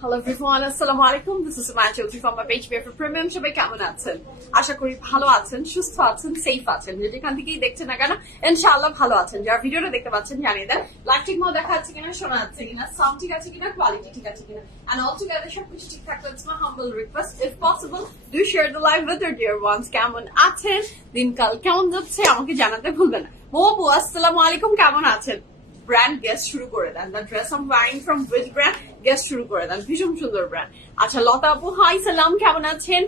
Hello everyone, assalamu alaikum. This is Samaya Chaudhary from my page for Premium. সবাই কেমন আছেন? আশা করি ভালো আছেন, সুস্থ আছেন, সেফ আছেন। যেখান থেকেই দেখছেন না কেন ইনশাআল্লাহ ভালো আছেন। যারা ভিডিওটা দেখতে পাচ্ছেন জানিয়ে দেন লাইভ ঠিক মতো দেখা যাচ্ছে কিনা, শোনা যাচ্ছে কিনা, সাউন্ড ঠিক আছে কিনা, কোয়ালিটি ঠিক আছে কিনা, and all together সবকিছু ঠিকঠাক আছে। My humble request, if possible, do share the live with your dear ones. কেমন আছেন? দিনকাল কেমন যাচ্ছে আমাকে জানাতে ভুলবেন না। মোবু আসসালামু আলাইকুম, কেমন আছেন? ব্র্যান্ড গেস্ট শুরু করে দেন। The dress am wearing from which brand, guest শুরু করে দেন। ভীষণ সুন্দর ব্র্যান্ড। আচ্ছা, লতা আপু হাই সালাম, কেমন আছেন?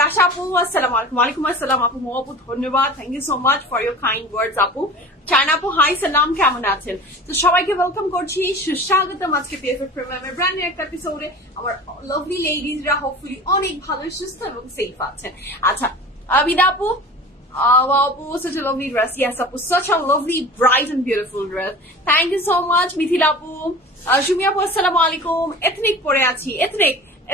রাশা আপু আসসালামু আলাইকুম। ওয়ালাইকুম আসসালাম আপু। মো আপু ধন্যবাদ, thank you so much for your kind words আপু। চায়না আপু হাই সালাম, কেমন আছেন? তো সবাইকে ওয়েলকাম করছি, সুস্বাগতম আজকে পিএফএফ প্রিমিয়ামের ব্র্যান্ড একটা এপিসোডে। আমার লাভলি লেডিজরা হোপফুলি অনেক ভালো, সুস্থ এবং সেফ আছেন। আচ্ছা, আবিদা আপু, wow, Apu, such a lovely dress. Yes, Apu, such a lovely, bright and beautiful dress. Thank you so much, Mithila Apu. Shumi Apu, assalamu alaikum. Ethnic পরে আছি,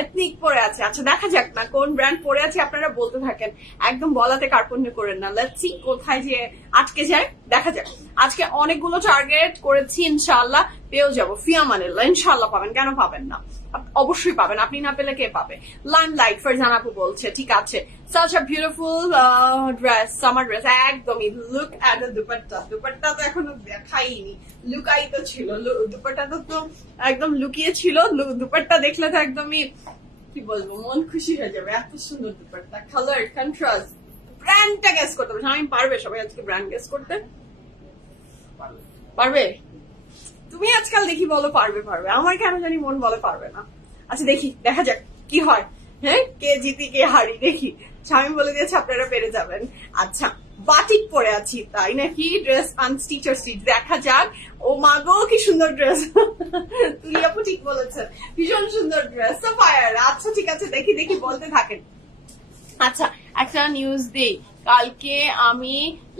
ethnic পরে আছে। আচ্ছা, দেখা যাক না কোন ব্র্যান্ড পরে আছে, আপনারা বলতে থাকেন, একদম বলাতে কার্পণ্য করেন না। লেটস সি কোথায় যে আটকে যায়, দেখা যাক। আজকে অনেকগুলো টার্গেট করেছি, ইনশাআল্লাহ পেয়েও যাবো। ফিয়া মানিল্লাহ ইনশাআল্লাহ পাবেন, কেন পাবেন না? অবশ্যই পাবেন, আপনি না পেলে কে পাবে? লাইমলাইট ফারজান আপু বলছে, ঠিক আছে। such a beautiful dress, summer dress, একদমই। look at the dupatta, dupatta তো এখনো দেখাইনি, লুকাই তো ছিল, দুপাট্টাটা তো একদম লুকিয়ে ছিল। দুপাট্টা দেখলে তো একদমই কি বলবো, মন খুশি হয়ে যাবে। এত সুন্দর দুপাট্টা, কালার, কন্ট্রাস্ট। ব্র্যান্ডটা গেস করতে হবে, আমি পারবে সবাই আজকে ব্র্যান্ড গেস করতে? পারবে? তুমি আজকাল দেখি বলো পারবে পারবে, আমার কেন জানি মন বলে পারবে না। আচ্ছা দেখি, দেখা যাক কি হয়। হ্যাঁ, কে জিতি কে হারি দেখি। স্বামী বলে দিয়েছে আপনারা পেরে যাবেন। আচ্ছা, বাটিক পরে আছি তাই নাকি? ড্রেস আনস্টিচ আর স্টিচ, দেখা যাক। ও মাগো কি সুন্দর ড্রেস, তুই আপু ঠিক বলেছেন, ভীষণ সুন্দর ড্রেস। ফায়ার। আচ্ছা ঠিক আছে, দেখি দেখি বলতে থাকেন। আচ্ছা, একটা নিউজ দেই, কালকে আমি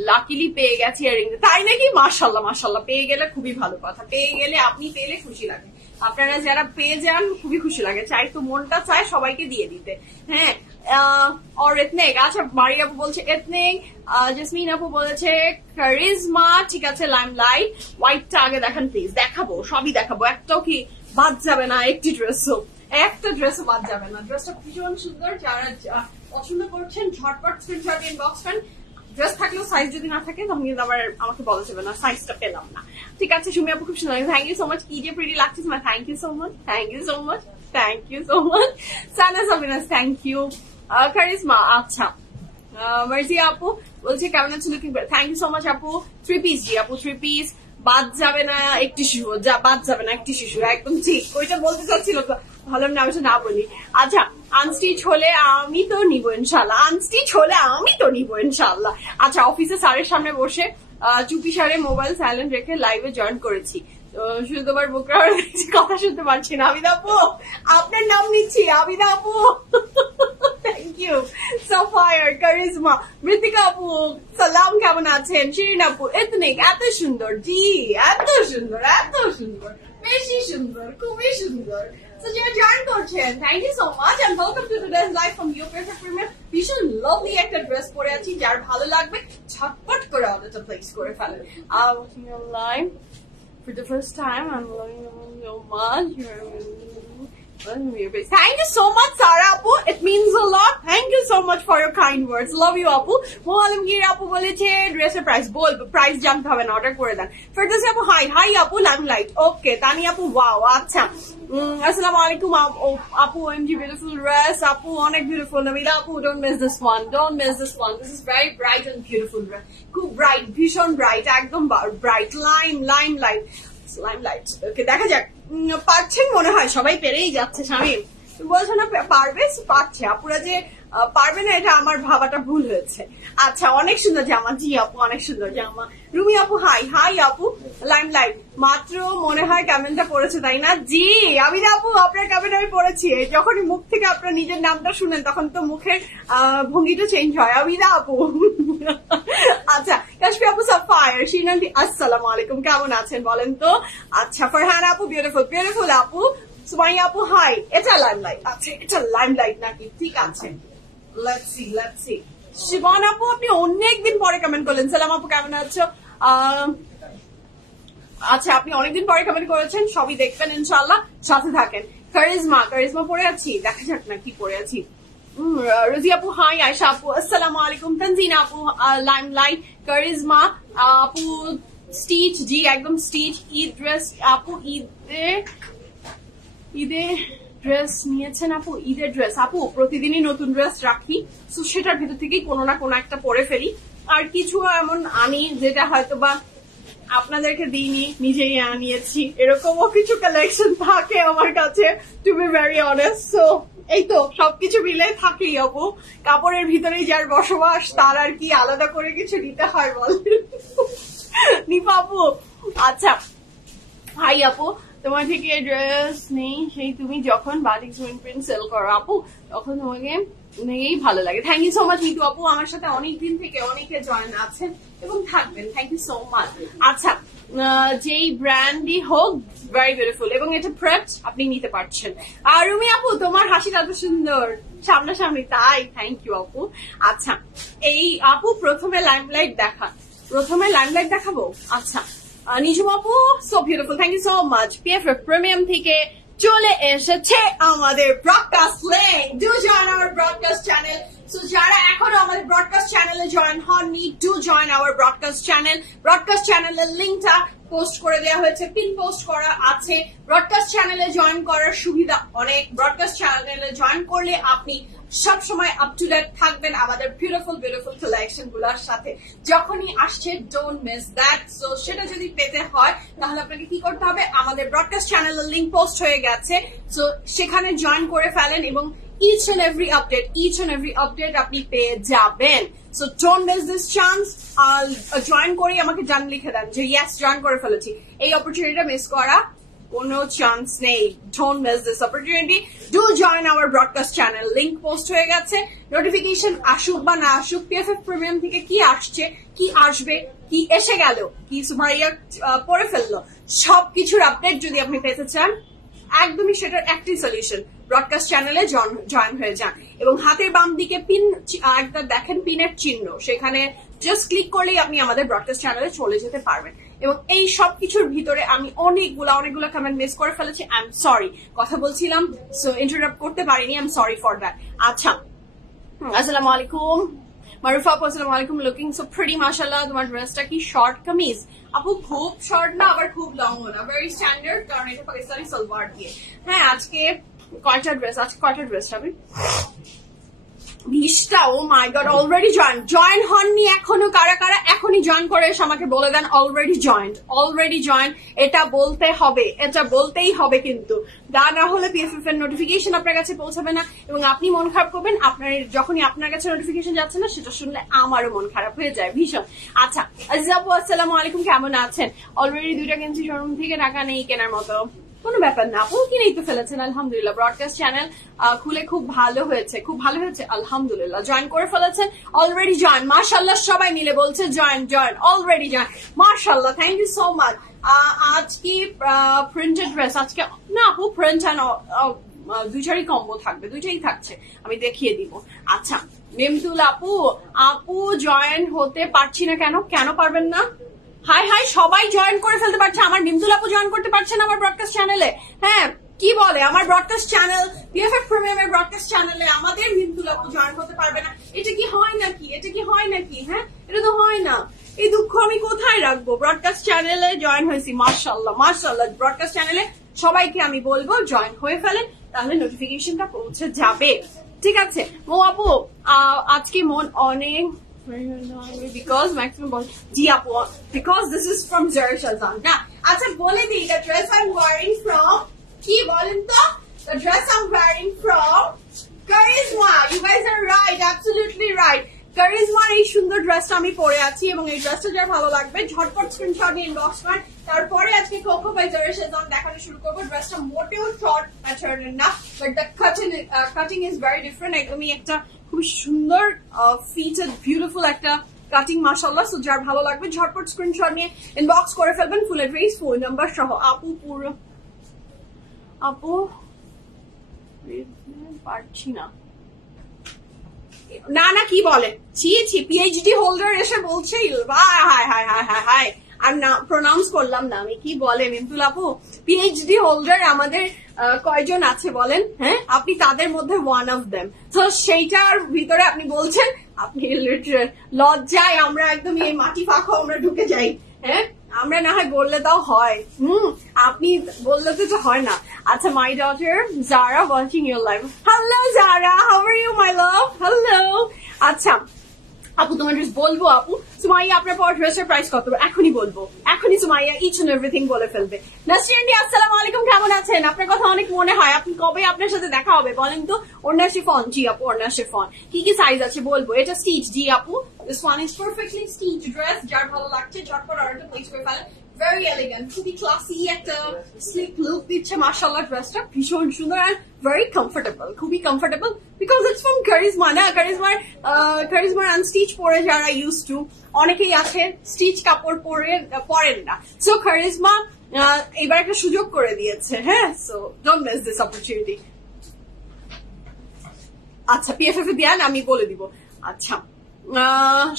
লাকিলি পেয়ে গেছি ইয়ারিং। তাই নাকি? মাশাল্লাহ মাশাল্লাহ, পেয়ে গেলে খুবই ভালো কথা। পেয়ে গেলে, আপনি পেলে খুশি লাগে, আপনারা যারা পেয়ে যান খুবই খুশি লাগে। চাই তো, মনটা চায় সবাইকে দিয়ে দিতে। হ্যাঁ, আর এথনিক। আচ্ছা, মারি আপু বলছে এথনিক, জেসমিন আপু বলেছে কারিজমা, ঠিক আছে। লাইমলাইট, হোয়াইটটা আগে দেখান প্লিজ। দেখাবো, সবই দেখাবো, একটাও কি বাদ যাবে না, একটি ড্রেসও, একটা ড্রেসও বাদ যাবে না। ড্রেসটা ভীষণ সুন্দর, যারা পছন্দ করছেন ঝটপট স্ক্রিনশট ইনবক্স করেন। ড্রেস থাকলেও সাইজ যদি না থাকে তখন কিন্তু আবার আমাকে বলা যাবে না সাইজটা পেলাম না। ঠিক আছে, সুমি আপু খুব সুন্দর, থ্যাংক ইউ সো মাচ। কি যে প্রিটি লাগছে, thank you so much, thank you so much, thank you so much. Sana সাবিনাস, থ্যাংক ইউ। কারিজমা, আচ্ছা। মার্জিয়া আপু বলছে কেমন আছে, looking, thank you so much আপু। 3 পিস জি আপু, 3 পিস। বাদ যাবে না একটি শিশু, যা বাদ যাবে না একটি শিশু, একদম ঠিক। ওইটা বলতে চাচ্ছিল তো, ভালো না না বলি। আচ্ছা, আনস্টিচ হলে আমি তো নিবো ইনশাল্লাহ, আনস্টিচ হলে আমি তো নিবো ইনশাল্লাহ। আচ্ছা, অফিসে স্যারের সামনে বসে চুপি সারে মোবাইল সাইলেন্ট রেখে লাইভে জয়েন করেছি, শুধু তোমার বুকরা কথা শুনতে পারছি না। আবিদা আপু, আপনার নাম নিচ্ছি, আবিদা আপু, thank you. Sapphire, charisma, Mritika আপু সালাম, কেমন আছেন? শিরিন আপু, এথনিক, এত সুন্দর, জি এত সুন্দর, এত সুন্দর, বেশি সুন্দর, খুবই সুন্দর। So যারা জয়েন করছেন, thank you so much and welcome to today's live from your favourite premiere. ভীষণ লাভলি একটা ড্রেস পরে আছি, যার ভালো লাগবে ঝটপট করে অর্ডারটা প্লেস করে ফেলেন। Watching your live for the first time, I'm loving you so much. Thank you so much, Sara Apu. It means a lot. Thank you so much for your kind words. Love you, Apu. Mohalimgir Apu বলেছে ড্রেসের price বলবো, price জানতে হবে না, order করে দেন। ফেরদৌসি আপু high, high আপু, limelight, ওকে। তানি আপু ওয়াও, আচ্ছা। আসসালামু আলাইকুম আপু, OMG beautiful dress আপু, অনেক বিউটিফুল। নবিদা আপু, don't miss this one, don't miss this one, this is very bright and beautiful dress, খুব ব্রাইট, ভীষণ ব্রাইট, একদম ব্রাইট। লাইমলাইট, ওকে, দেখা যাক। পারছেন মনে হয়, সবাই পেরেই যাচ্ছে। স্বামী বলছো না পারবে, পারছে। আপুরা যে পারবে না এটা আমার ভাবাটা ভুল হয়েছে। আচ্ছা, অনেক সুন্দর জামা, জি আপু অনেক সুন্দর জামা। রুমি আপু হাই, হাই আপু। লাইমলাইট, মাত্র মনে হয় ক্যামেলটা পড়েছে তাই না? জি আবিদা আপু, আপনার ক্যামেল আমি পড়েছি। যখনই মুখ থেকে আপনার নিজের নামটা শুনেন তখন তো মুখের ভঙ্গিটা চেঞ্জ হয়। আবিদা আপু, আচ্ছা। কাশফি আপু সাফায়ার, শিনান্তি আসসালামু আলাইকুম, কেমন আছেন বলেন তো? আচ্ছা, ফারহানা আপু বিউটিফুল, বিউটিফুল আপু। সুমাইয়া আপু হাই, এটা লাইমলাইট, আচ্ছা এটা লাইমলাইট নাকি? ঠিক আছে, লেটস সি। শিবন আপু, আপনি অনেকদিন পরে কমেন্ট করলেন। সালাম আপু, কেমন আছো? আচ্ছা, আপনি অনেকদিন পরে কমেন্ট করেছেন, সবই দেখবেন ইনশাআল্লাহ, সাথে থাকেন। কারিজমা পরে আছি, দেখা যাক না কি পরে আছি। রোজি আপু হাই, আয়শা আপু আসসালামু আলাইকুম, তানজিনা আপু লাইমলাইট, কারিজমা আপু স্টিচ, জি একদম স্টিচ, ঈদ ড্রেস আপু, ঈদে ড্রেস নিয়েছেন আপু, ঈদের ড্রেস আপু প্রতিদিনই নতুন ড্রেস রাখি, তো সেটার ভিতর থেকেই কোনো না কোনো একটা পরে ফেলি, আর কিছু এমন আনি যেটা হয়তো বা আপনাদেরকে দিইনি, নিজেই আনিয়েছি, এরকমও কিছু কালেকশন থাকে আমার কাছে, to be very honest. So এই তো সবকিছু মিলে থাকি আপু, কাপড়ের ভিতরেই যার বসবাস তার আর কি আলাদা করে কিছু নিতে হয় বল নিপা আপু। আচ্ছা হাই আপু, তোমার থেকে ড্রেস নেই সেই তুমি যখন বাটিক সুইং প্রিন্ট সেল করো আপু, তখন তোমাকে অনেকেই ভালো লাগে। Thank you so much Mitu আপু, আমার সাথে অনেকদিন থেকে অনেকে জয়েন আছেন এবং থাকবেন, থ্যাংক ইউ সো মাচ। আচ্ছা যেই ব্র্যান্ডই হোক ভেরি বিউটিফুল, এবং এটা প্রেপড আপনি নিতে পারছেন। আর রুমি আপু তোমার হাসিটা এত সুন্দর সামনাসামনি, তাই থ্যাংক ইউ আপু। আচ্ছা এই আপু প্রথমে লাইমলাইট দেখাবো। আচ্ছা নিজুম আপু so beautiful, thank you so much. PFF premium থেকে চলে এসেছে আমাদের broadcast link, do join our broadcast channel. So যারা এখনো আমাদের ব্রডকাস্ট চ্যানেলে জয়েন হননি, do join our broadcast channel. Broadcast চ্যানেলের লিঙ্কটা পোস্ট করে দেওয়া হয়েছে, পিন পোস্ট করা আছে। ব্রডকাস্ট চ্যানেলে জয়েন করার সুবিধা অনেক, ব্রডকাস্ট চ্যানেলে জয়েন করলে আপনি সবসময় আপ টু ডেট থাকবেন আমাদের বিউটিফুল কালেকশন গুলোর সাথে, যখনই আসছে ডোন্ট মিস দ্যাট। সো সেটা যদি পেতে হয় তাহলে আপনাকে কি করতে হবে, আমাদের ব্রডকাস্ট চ্যানেলের লিঙ্ক পোস্ট হয়ে গেছে, সো সেখানে জয়েন করে ফেলেন এবং each and every update আপনি পেয়ে যাবেন। So don't miss this chance. Join করে আমাকে জান লিখে দেন যে ইয়েস জয়েন করে ফেলেছি, এই অপরচুনিটিটা মিস করা কোনো চান্স নেই। Don't miss this opportunity, do join our broadcast channel, link post হয়ে গেছে। নোটিফিকেশন আসুক বা না আসুক, পিএফএফ প্রিমিয়াম থেকে কি আসছে, কি আসবে, কি এসে গেল, কি সুমাইয়া পড়ে ফেললো, সবকিছুর আপডেট যদি আপনি পেতে চান, একদমই সেটার একটাই সলিউশন, ব্রডকাস্ট চ্যানেলে জয়েন হয়ে যান এবং হাতের বাম দিকে পিন একটা দেখেন, পিনের চিহ্ন, সেখানে জাস্ট ক্লিক করলেই আপনি আমাদের ব্রডকাস্ট চ্যানেলে চলে যেতে পারবেন। এবং এই সবকিছুর ভিতরে আমি অনেকগুলো কমেন্ট মিস করে ফেলেছি, আই এম সরি, কথা বলছিলাম সো ইন্টারাপ্ট করতে পারিনি, I am sorry for that. আচ্ছা আসসালামু আলাইকুম মারুফা আপু, আসসালামু আলাইকুম, লুকিং সো প্রিটি মাশাআল্লাহ। তোমার ড্রেসটা কি শর্ট কামিজ আপু? খুব শর্ট না আবার খুব লং না, ভেরি স্ট্যান্ডার্ড, কারণ এটা পাকিস্তানি সালোয়ার দিয়ে। হ্যাঁ আজকে কয়টা ড্রেস হবে? 20টা। ও মাই গড, অলরেডি জয়েন হননি এখনো কারা কারা? এখনই জয়েন করে এসে আমাকে বলে দেন অলরেডি জয়েন। এটা বলতে হবে, এটা বলতেই হবে, কিন্তু তা না হলে পিএফএফ এর নোটিফিকেশন আপনার কাছে পৌঁছাবে না এবং আপনি মন খারাপ করবেন। আপনার যখনই আপনার কাছে নোটিফিকেশন যাচ্ছে না, সেটা শুনলে আমারও মন খারাপ হয়ে যায় ভীষণ। আচ্ছা আজিজ আপু আসসালামু আলাইকুম, কেমন আছেন? অলরেডি 2টা কিনছি, শোরুম থেকে টাকা নেই কেনার মতো, কোনো ব্যাপার না আপু, কিনেই তো ফেলেছেন আলহামদুলিল্লাহ। ব্রডকাস্ট চ্যানেল খুলে খুব ভালো হয়েছে আলহামদুলিল্লাহ। জয়েন করে ফেলেছেন, অলরেডি জয়েন, মাশাআল্লাহ, সবাই মিলে বলছে জয়েন, অলরেডি জয়েন, মাশাআল্লাহ, থ্যাংক ইউ সো মাচ। আজ কি প্রিন্টেড ড্রেস? আজকে না আপু, প্রিন্ট অ্যান্ড দুইটারই কম্বো থাকবে, দুইটাই থাকছে, আমি দেখিয়ে দিব। আচ্ছা মেমতুল আপু জয়েন হতে পারছি না কেন পারবেন না? হাই সবাই জয়েন করে ফেলতে পারছে, আমার মিমতুল আপু জয়েন করতে পারছেন আমার ব্রডকাস্ট চ্যানেলে। হ্যাঁ কি বলে, আমার ব্রডকাস্ট চ্যানেল পিএফএফ প্রিমিয়ামের ব্রডকাস্ট চ্যানেলে আমাদের মিমতুল আপু জয়েন করতে পারবে না? এটা কি হয় নাকি? হ্যাঁ এটা তো হয় না। এই দুঃখ আমি কোথায় রাখবো? ব্রডকাস্ট চ্যানেলে জয়েন হয়েছি, মাশাআল্লাহ। ব্রডকাস্ট চ্যানেলে সবাইকে আমি বলবো জয়েন হয়ে ফেলেন, তাহলে নোটিফিকেশনটা পৌঁছে যাবে, ঠিক আছে? মো আপু আজকে মন অনেক, because maximum because this is from Zara Shazan. Now, acha bole di, the dress I'm wearing from ki bolen to, the dress I'm wearing from Karizma. You guys are right, absolutely right. কারিজমার এই সুন্দর ড্রেসটা আমি পরে আছি এবং এই ড্রেসটা যার ভালো লাগবে ঝটপট স্ক্রিনশট নিয়ে ইনবক্স করেন। তারপরে আজকে কোকো বাই জারা শেজওয়ান দেখানো শুরু করবো। ড্রেসটা মোটেও শর্ট প্যাটার্নের না, but the cutting is very different, একদমই একটা খুব সুন্দর ফিটেড বিউটিফুল একটা কাটিং মাশাআল্লাহ। সো যার ভালো লাগবে ঝটপট স্ক্রিনশট নিয়ে ইনবক্স করে ফেলবেন, ফুল অ্যাড্রেস, ফোন নাম্বার সহ। আপু পারছি না কি বলে, ছি পিএইচডি হোল্ডার এসে বলছে হাই আর না প্রোনাউন্স করলাম না আমি, কি বলেন ইন্তুল আপু? পিএইচডি হোল্ডার আমাদের কয়জন আছে বলেন? হ্যাঁ, আপনি তাদের মধ্যে ওয়ান অফ দেম। তো সেইটার ভিতরে আপনি বলছেন আপনি লজ্জায় আমরা একদম এই মাটি ফাঁকো আমরা ঢুকে যাই। হ্যাঁ, আমরা না হয় বললে তাও হয়, আপনি বললে তো হয় না। আচ্ছা, my daughter Zara watching your live. Hello Zara, how are you my love? Hello. আচ্ছা আপু, তোমার ড্রেস বলবো আপু? সুমাইয়া আপনার পর ড্রেসের প্রাইস কত? এখনই বলবো, এখনই সুমাইয়া ইচ এন্ড এভরিথিং বলে ফেলবে। নাসরিন, আসসালামু আলাইকুম, কেমন আছেন? আপনার কথা অনেক মনে হয়, আপনি কবে আপনার সাথে দেখা হবে বলেন তো? ওড়না শিফন? জি আপু, ওড়না শিফন। কি কি সাইজ আছে বলবো? এটা স্টিচ? জি আপু, this one is perfectly stitch dress. যার ভালো লাগছে ঝটপট অর্ডারটা প্লেস করে ফেলেন। very elegant, খুবই ক্লাসি একটা স্লিক লুক দিচ্ছে মাশাআল্লাহ। ড্রেসটা ভীষণ সুন্দর and very comfortable, খুবই comfortable because it's from charisma না? কারিজমার আনস্টিচ পরে যারা ইউজ টু, অনেকেই আছে স্টিচ কাপড় পরেন না। সো কারিজমা এবার একটা সুযোগ করে দিয়েছে। হ্যাঁ, so don't miss this opportunity. আচ্ছা, পিএফএফ এ দেন, আমি বলে দিব। আচ্ছা,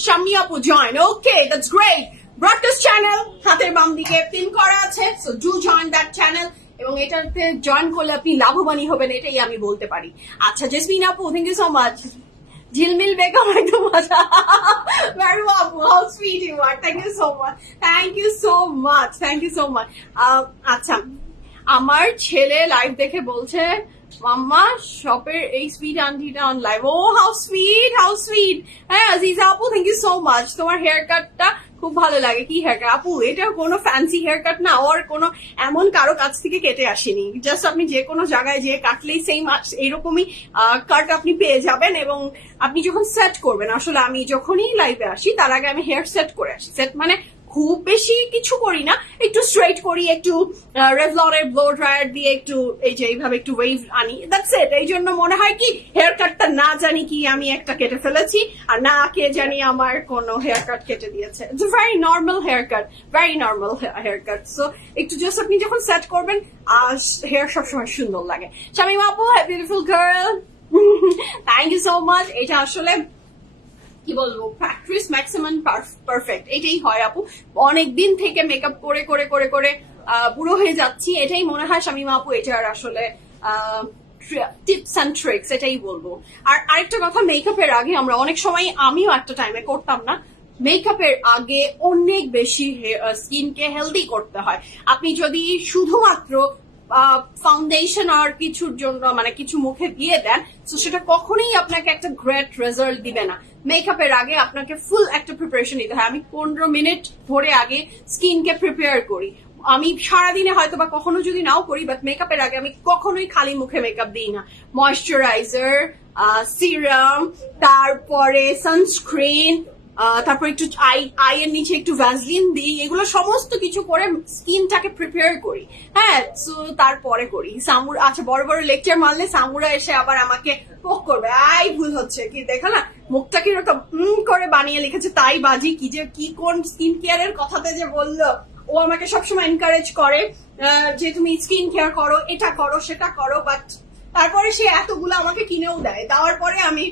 শাম্মী আপু join. Okay, that's great. Broadcast channel হাতের বাম দিকে পিন করা আছে, so do join that channel. এবং এটাতে জয়েন করলে আপনি লাভবানই হবেন, এটাই আমি বলতে পারি। আচ্ছা, জেসমিন আপু, থ্যাংক ইউ সো মাচ। ঝিলমিল বেগম, একদম মজা। ভেরি আপু, how sweet you are, thank you so much, thank you so much, thank you so much. আচ্ছা, আমার ছেলে লাইভ দেখে বলছে মাম্মা শপের এই সুইট আন্টিটা অন লাইভ। ও হাউ সুইট, হাউ সুইট। হ্যাঁ আজিজা আপু, থ্যাংক ইউ সো মাচ। তোমার হেয়ার কাটটা খুব ভালো লাগে। কি হেয়ার কাট আপু? এটা কোনো ফ্যান্সি হেয়ার কাট না, ওর কোনো এমন কারো কাছ থেকে কেটে আসেনি। জাস্ট আপনি যে কোনো জায়গায় যে কাটলেই সেম এইরকমই কাট আপনি পেয়ে যাবেন। এবং আপনি যখন সেট করবেন, আসলে আমি যখনই লাইভে আসি তার আগে আমি হেয়ার সেট করে আসি। সেট মানে খুব বেশি কিছু করি না, একটু স্ট্রেট করি, একটু রেভলনের ব্লো ড্রায়ার দিয়ে একটু এই যে এইভাবে একটু ওয়েভ আনি, দ্যাটস ইট। এই জন্য মনে হয় কি হেয়ার কাটটা না জানি কি আমি একটা কেটে ফেলেছি, আর না কে জানি আমার কোনো হেয়ার কাট কেটে দিয়েছে। It's a very normal hair cut, very normal hair cut. So একটু জাস্ট আপনি যখন সেট করবেন হেয়ার সবসময় সুন্দর লাগে। শামিমা আপু, beautiful girl, thank you so much. এটা আসলে কি বলবো, প্র্যাকটিস ম্যাক্সিমাম পারফেক্ট, এটাই হয় আপু। অনেকদিন থেকে মেকআপ করে করে করে করে বুড়ো হয়ে যাচ্ছি, এটাই মনে হয় শামিমা আপু এটার আসলে টিপস অ্যান্ড ট্রিক্স, এটাই বলবো। আর আরেকটা কথা, মেকআপের আগে আমরা অনেক সময়, আমিও একটা টাইমে করতাম না, মেকআপের আগে অনেক বেশি স্কিনকে হেলদি করতে হয়। আপনি যদি শুধুমাত্র ফাউন্ডেশন আর কিছুর জন্য মানে কিছু মুখে দিয়ে দেন, তো সেটা কখনোই আপনাকে একটা গ্রেট রেজাল্ট দিবে না। মেকআপের আগে আপনাকে ফুল একটা প্রিপারেশন নিতে হয়। আমি 15 মিনিট ধরে আগে স্কিনকে প্রিপেয়ার করি। আমি সারাদিনে হয়তো বা কখনো যদি নাও করি, বাট মেকআপের আগে আমি কখনোই খালি মুখে মেকআপ দিই না। ময়েশ্চারাইজার, সিরাম, তারপরে সানস্ক্রিন, তারপর একটু আইয়ের নিচে একটু ভ্যাসলিন দিই, এগুলো সমস্ত কিছু করে স্কিনটাকে প্রিপেয়ার করি। হ্যাঁ, সো তারপরে করি। আচ্ছা, বড় বড় লেকচার মারলে সামুরা এসে আবার আমাকে পোক করবে, ভুল হচ্ছে কি দেখা না, মুখটা কিরকম করে বানিয়ে লিখেছে তাই বাজি, কি যে কি কোন স্কিন কেয়ারের কথাতে যে বললো। ও আমাকে সবসময় এনকারেজ করে যে তুমি স্কিন কেয়ার করো, এটা করো, সেটা করো, বাট তারপরে সে এতগুলো আমাকে কিনেও দেয়, দেওয়ার পরে আমি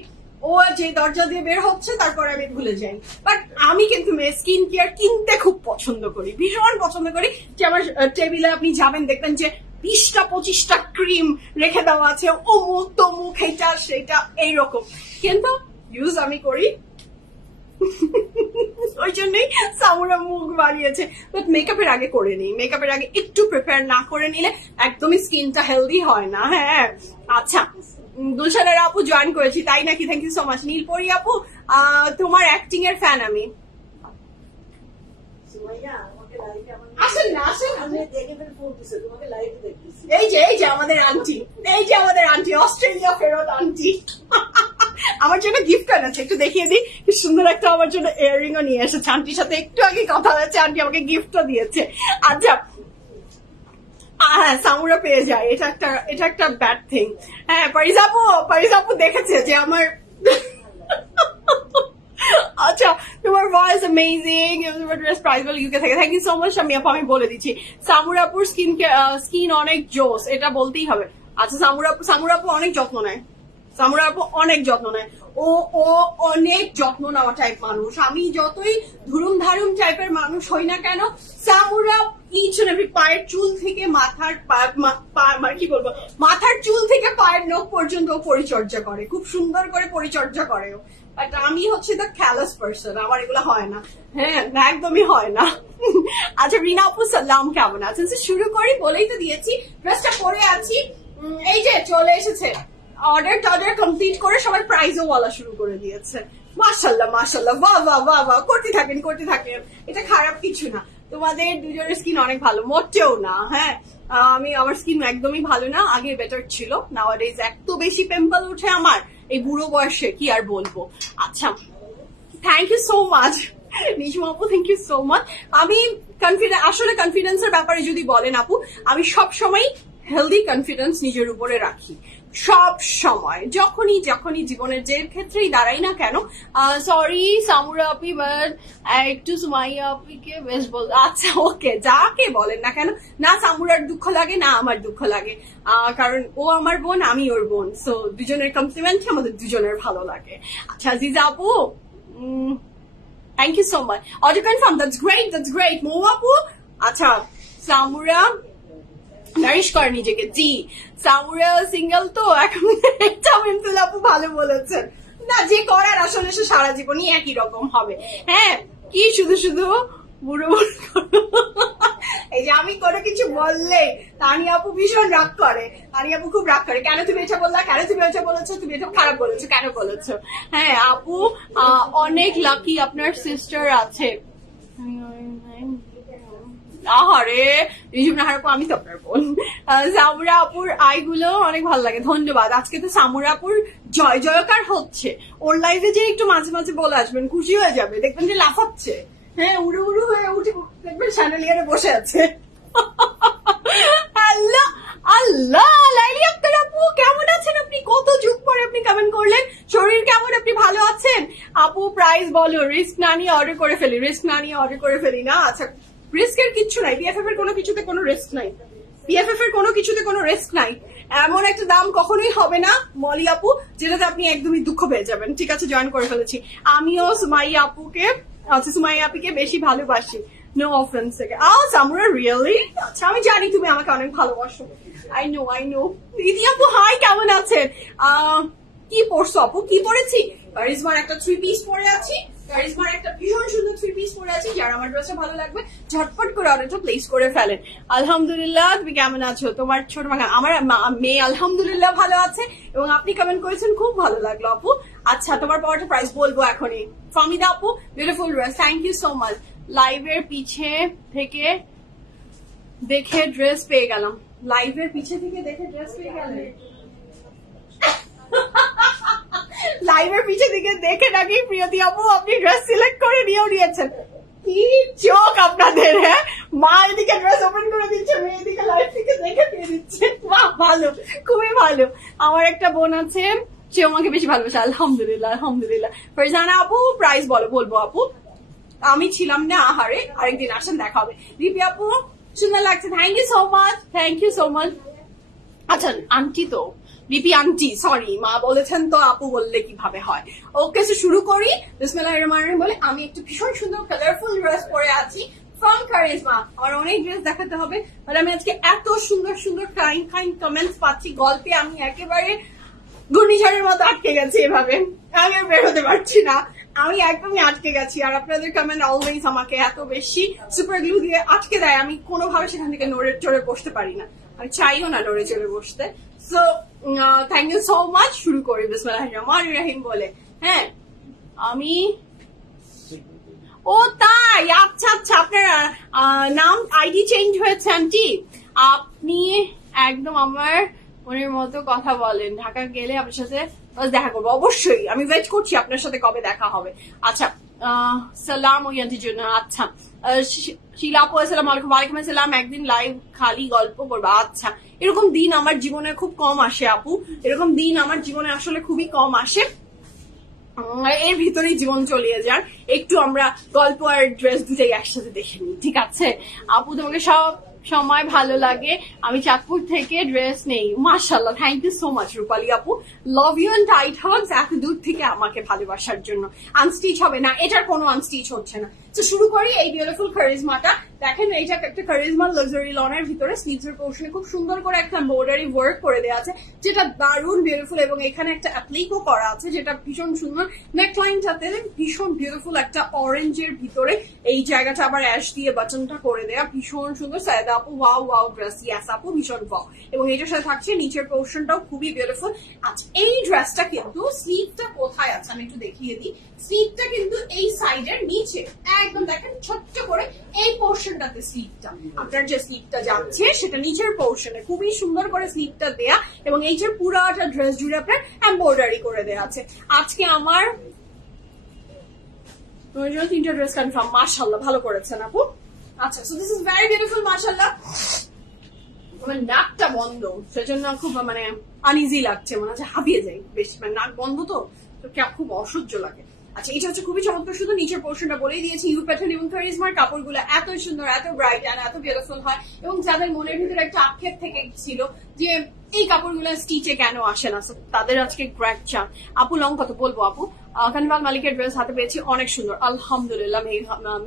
ও যে দরজা দিয়ে বের হচ্ছে তারপরে আমি ভুলে যাই। বাট আমি কিন্তু স্কিন কেয়ার কিনতে খুব পছন্দ করি, ভীষণ পছন্দ করি। যে আমার টেবিলে আপনি যাবেন দেখবেন যে 20টা 25টা ক্রিম রেখে দেওয়া আছে, অমুক তমুক, এইটা সেটা এইরকম, কিন্তু ইউজ আমি করি ওই জন্যই সামুরা মুখ বানিয়েছে। বাট মেকআপের আগে করে নিই, মেকআপের আগে একটু প্রিপেয়ার না করে নিলে একদমই স্কিনটা হেলদি হয় না। হ্যাঁ, আচ্ছা, গুলশানের আপু জয়েন করেছি তাই নাকি? Thank you so much. Nilpori আপু, তোমার অ্যাক্টিং এর ফ্যান আমি। আসেন না, আসেন। এই যে আমাদের আন্টি, এই যে আমাদের আন্টি, অস্ট্রেলিয়া ফেরত আন্টি আমার জন্য গিফট আনেছে, একটু দেখিয়ে দিই। সুন্দর একটা আমার জন্য ইয়াররিং ও নিয়ে এসেছে। আন্টির সাথে একটু আগে কথা হয়েছে, আন্টি আমাকে গিফটও দিয়েছে। আচ্ছা, হ্যাঁ, সামুরা পেয়ে যায়, এটা একটা ব্যাড থিং। হ্যাঁ, পারিজ আপু দেখেছে যে আমার আচ্ছা, তোমার voice amazing, dress praisable UK থেকে। Thank you so much. আমি বলে দিচ্ছি, সামুরাপুর স্কিন অনেক জোস, এটা বলতেই হবে। আচ্ছা, সামুরাপু অনেক যত্ন নেয়। সামুরা আপু অনেক যত্ন নেয়, ও ও অনেক যত্ন নেওয়া টাইপ মানুষ। আমি যতই ধুরুম ধারুম টাইপের মানুষ হই না কেন, সামুরা ইচ এন্ড এভরি পায়ের চুল থেকে মাথার কি বলবো, মাথার চুল থেকে পায়ের নখ পর্যন্ত পরিচর্যা করে, খুব সুন্দর করে পরিচর্যা করে। বাট আমি হচ্ছে দ্য ক্যালাস পার্সন, আমার এগুলো হয় না। হ্যাঁ, একদমই হয় না। আচ্ছা রিনা আপু সালাম, কেমন আছেন? শুরু করি, বলেই তো দিয়েছি ড্রেসটা পরে আছি। এই যে চলে এসেছে, অর্ডার কমপ্লিট করে সবাই প্রাইজও বলা শুরু করে দিয়েছে। মাশাল্লাহ মাশাল্লাহ, বাহ বাহ বাহ বাহ, করতে থাকেন করতে থাকেন, এটা খারাপ কিছু না। তোমাদের দুজনের স্কিন অনেক ভালো, মোটেও না। হ্যাঁ, আমার স্কিন একদমই ভালো না, আগে বেটার ছিল। নাওয়াডেজ এত বেশি পিম্পল উঠে আমার এই বুড়ো বয়সে, কি আর বলবো। আচ্ছা, থ্যাংক ইউ সো মাচ নিশমা আপু, থ্যাংক ইউ সো মাচ। আমি আসলে কনফিডেন্সের ব্যাপারে যদি বলেন আপু, আমি সব সময় হেলদি কনফিডেন্স নিজের উপরে রাখি, সব সময়, যখনই জীবনের যে ক্ষেত্রেই দাঁড়াই না কেন। সরি সামুরা আপি, বাট একটু সুমাইয়া আপিকে বেশ বল। আচ্ছা ওকে, যাকে বলেন না কেন, না সামুরার দুঃখ লাগে না আমার দুঃখ লাগে, কারণ ও আমার বোন, আমি ওর বোন। সো দুজনের কমপ্লিমেন্ট আমাদের দুজনের ভালো লাগে। আচ্ছা জিজা আপু, thank you so much. Order confirm, that's great, that's great. Mou আপু, আচ্ছা সামুরা নারিশ করে নিজেকে, জি সামুরা সিঙ্গেল তো এখন। মিন্তুল আপু ভালো বলেছেন, না যে করার আসলে সে সারা জীবনই একই রকম হবে। হ্যাঁ, কি শুধু শুধু বুড়ো এই যে আমি কোনো কিছু বললে তানি আপু ভীষণ রাগ করে, তানি আপু খুব রাগ করে, কেন তুমি এটা বললা, কেন তুমি এটা বলেছো, তুমি এটা খারাপ বলেছো, কেন বলেছো। হ্যাঁ আপু অনেক লাকি আপনার সিস্টার আছে। আহারে রিজুম নাহার আপু, আমি তো আপনার বোন। সামুরা আপুর আইগুলো অনেক ভালো লাগে, ধন্যবাদ। আজকে তো সামুরা আপুর জয় জয়কার হচ্ছে, ওর লাইভে যে একটু মাঝে মাঝে বলে আসবেন, খুশি হয়ে যাবে, দেখবেন যে লাফাচ্ছে। হ্যাঁ, উড়ু উড়ু হয়ে উঠে দেখবেন স্যান্ডেলিয়ারে বসে আছে। আল্লাহ আল্লাহ, লাইলি আক্তার আপু কেমন আছেন আপনি? কত যুগ পরে আপনি কমেন্ট করলেন, শরীর কেমন, আপনি ভালো আছেন? আপু প্রাইস বলো, রিস্ক না নিয়ে অর্ডার করে ফেলি, রিস্ক না নিয়ে অর্ডার করে ফেলি না। আচ্ছা, রিস্কের কিচ্ছু নাই, বিএফএফ এর কোনো কিছুতে কোনো রিস্ক নাই, বিএফএফ এর কোনো কিছুতে কোনো রিস্ক নাই। এমন একটা দাম কখনোই হবে না মলি আপু যেটাতে আপনি একদমই দুঃখ পেয়ে যাবেন। ঠিক আছে, জয়েন করে ফেলেছি। আমিও সুমাইয়া আপুকে, আচ্ছা সুমাইয়া আপিকে বেশি ভালোবাসি, নো অফেন্স থেকে। সামুরা রিয়েলি? আচ্ছা, আমি জানি তুমি আমাকে অনেক ভালোবাসো, আই নো। দিদি আপু হাই, কেমন আছেন? কি পরছো আপু? কি পরেছি? কারিজমার একটা 3 পিস পরে আছি, কারিজমার একটা ভীষণ সুন্দর 3 পিস পরে আছি। যার আমার ড্রেসটা ভালো লাগবে ঝটপট করে অর্ডারটা প্লেস করে ফেলেন। আলহামদুলিল্লাহ, তুমি কেমন আছো? তোমার ছোট মাখা, আমার মেয়ে আলহামদুলিল্লাহ ভালো আছে, এবং আপনি কমেন্ট করেছেন, খুব ভালো লাগলো আপু। আচ্ছা, তোমার পাওয়ারটা প্রাইস বলবো এখনই। ফামিদা আপু, beautiful dress, thank you so much. লাইভের পিছে থেকে দেখে ড্রেস পেয়ে গেলাম, লাইভের পিছে থেকে দেখে ড্রেস পেয়ে গেলেন, লাইভের পিছে দিকে দেখে নাকি প্রিয়তি আপু আপনি ড্রেস সিলেক্ট করে নিয়েও নিয়েছেন। কি চোখ আপনাদের! হ্যাঁ, মা এদিকে ড্রেস ওপেন করে দিচ্ছে, মেয়ে এদিকে লাইভ থেকে দেখে দিয়ে দিচ্ছে। বাহ, ভালো, খুবই ভালো। আমার একটা বোন আছে, সে আমাকে বেশি ভালোবাসে, আলহামদুলিল্লাহ আলহামদুলিল্লাহ। ফারজানা আপু প্রাইস বলবো আপু, আমি ছিলাম না, আহারে আরেকদিন আসেন, দেখা হবে। লিপি আপু সুন্দর লাগছে, thank you so much, thank you so much. আচ্ছা আন্টি তো, লিপি আন্টি, সরি মা বলেছেন তো আপু বললে কিভাবে হয়। ওকে, শুরু করি। বিসমিল্লাহির রহমানির রহিম বলে আমি একটা ভীষণ সুন্দর কালারফুল ড্রেস পরে আছি ফ্রম কারিজমা। আমার অনেক ড্রেস দেখাতে হবে, মানে আমি আজকে এত সুন্দর সুন্দর কাইন্ড কমেন্টস পাচ্ছি, গল্পে আমি একেবারে ঘূর্ণিঝড়ের মতো আটকে গেছি, এভাবে আমি আর বের হতে পারছি না, আমি একদমই আটকে গেছি। আর আপনাদের কমেন্ট অলওয়েজ আমাকে এত বেশি সুপার গ্লু দিয়ে আটকে দেয়, আমি কোনোভাবে সেখান থেকে নড়ে চড়ে বসতে পারি না, আমি চাইও না নড়ে চড়ে বসতে। So thank you so much. শুরু করি বিসমিল্লাহির রহমানির রহিম বলে। হ্যাঁ, আমি ও তাই, আচ্ছা আচ্ছা, আপনার নাম আইডি চেঞ্জ হয়েছে আন্টি, আপনি একদম আমার মনের মতো কথা বলেন, ঢাকা গেলে আপনার সাথে দেখা করবো অবশ্যই, আমি ওয়েট করছি আপনার সাথে কবে দেখা হবে। আচ্ছা, সালাম ওই আন্টির জন্য। আচ্ছা, শিলা আপু আসসালামু আলাইকুম। ওয়ালাইকুম আসসালাম। একদিন লাইভ খালি গল্প করবো? আচ্ছা, এরকম দিন আমার জীবনে খুব কম আসে আপু, এরকম দিন আমার জীবনে আসলে খুবই কম আসে, এর ভিতরেই জীবন চলিয়ে যান। একটু আমরা গল্প আর ড্রেস দুটাই একসাথে দেখে নিই, ঠিক আছে আপু? তোমাকে সব সময় ভালো লাগে। আমি চাঁদপুর থেকে ড্রেস নেই। মাশাআল্লাহ, thank you so much Rupali আপু, love you and tight hugs এত দূর থেকে আমাকে ভালোবাসার জন্য। আনস্টিচ হবে না, এটার কোনো আনস্টিচ হচ্ছে না। তো শুরু করি এই বিউটিফুল কারিজমাটা। দেখেন এইটা একটা কারিজমা লাক্সারি লনের ভিতরে স্লিভস এর পোর্শনে খুব সুন্দর করে একটা এমব্রয়ডারি ওয়ার্ক করে দেওয়া আছে, যেটা দারুণ বিউটিফুল, এবং এখানে একটা অ্যাপ্লিকও করা আছে যেটা ভীষণ সুন্দর। নেকলাইনটাতে ভীষণ বিউটিফুল একটা অরেঞ্জের ভিতরে এই জায়গাটা আবার অ্যাশ দিয়ে বাটনটা করে দেয়া, ভীষণ সুন্দর। সায়দা আপু ওয়াও ওয়াও ড্রেস, ইয়াস আপু ভীষণ ওয়াও। এবং এটার সাথে থাকছে নিচের পোর্শনটাও খুবই বিউটিফুল। আচ্ছা, এই ড্রেসটা কিন্তু স্লিভটা কোথায় আছে আমি একটু দেখিয়ে দিই। স্লিভটা কিন্তু এই সাইডের নিচে একদম দেখেন ছোট্ট করে এই পোর্শনটাতে স্লিভটা, আপনার যে স্লিভটা যাচ্ছে সেটা নিচের পোর্শনে খুবই সুন্দর করে স্লিভটা দেয়া, এবং এই যে পুরাটা ড্রেস জুড়ে আপনার এমব্রয়ডারি করে দেয়া আছে। আজকে আমার তিনটা ড্রেস কনফার্ম, মাশাআল্লাহ ভালো করেছেন আপু। আচ্ছা, so this is very beautiful মাশাআল্লাহ। আমার নাকটা বন্ধ, সেজন্য খুব মানে আনইজি লাগছে, মনে হচ্ছে হাবিয়ে যাই বেশি, মানে নাক বন্ধ তো খুব অসহ্য লাগে। আচ্ছা, এটা হচ্ছে খুবই চমৎকার। শুধু নিচের পোর্শনটা বলেই দিয়েছি, ইউ প্যাটার্ন এবং কারিজমার কাপড়গুলো এত সুন্দর, এত ব্রাইট এন্ড এত বিউটিফুল হয়, এবং যাদের মনের ভিতরে একটা আক্ষেপ থেকে ছিল যে এই কাপড়গুলো স্টিচে কেন আসে না, তাদের আজকে গ্র্যাড চান। আপু লং কত বলবো আপু? কানভাল মালিকের ড্রেস হাতে পেয়েছি, অনেক সুন্দর আলহামদুলিল্লাহ।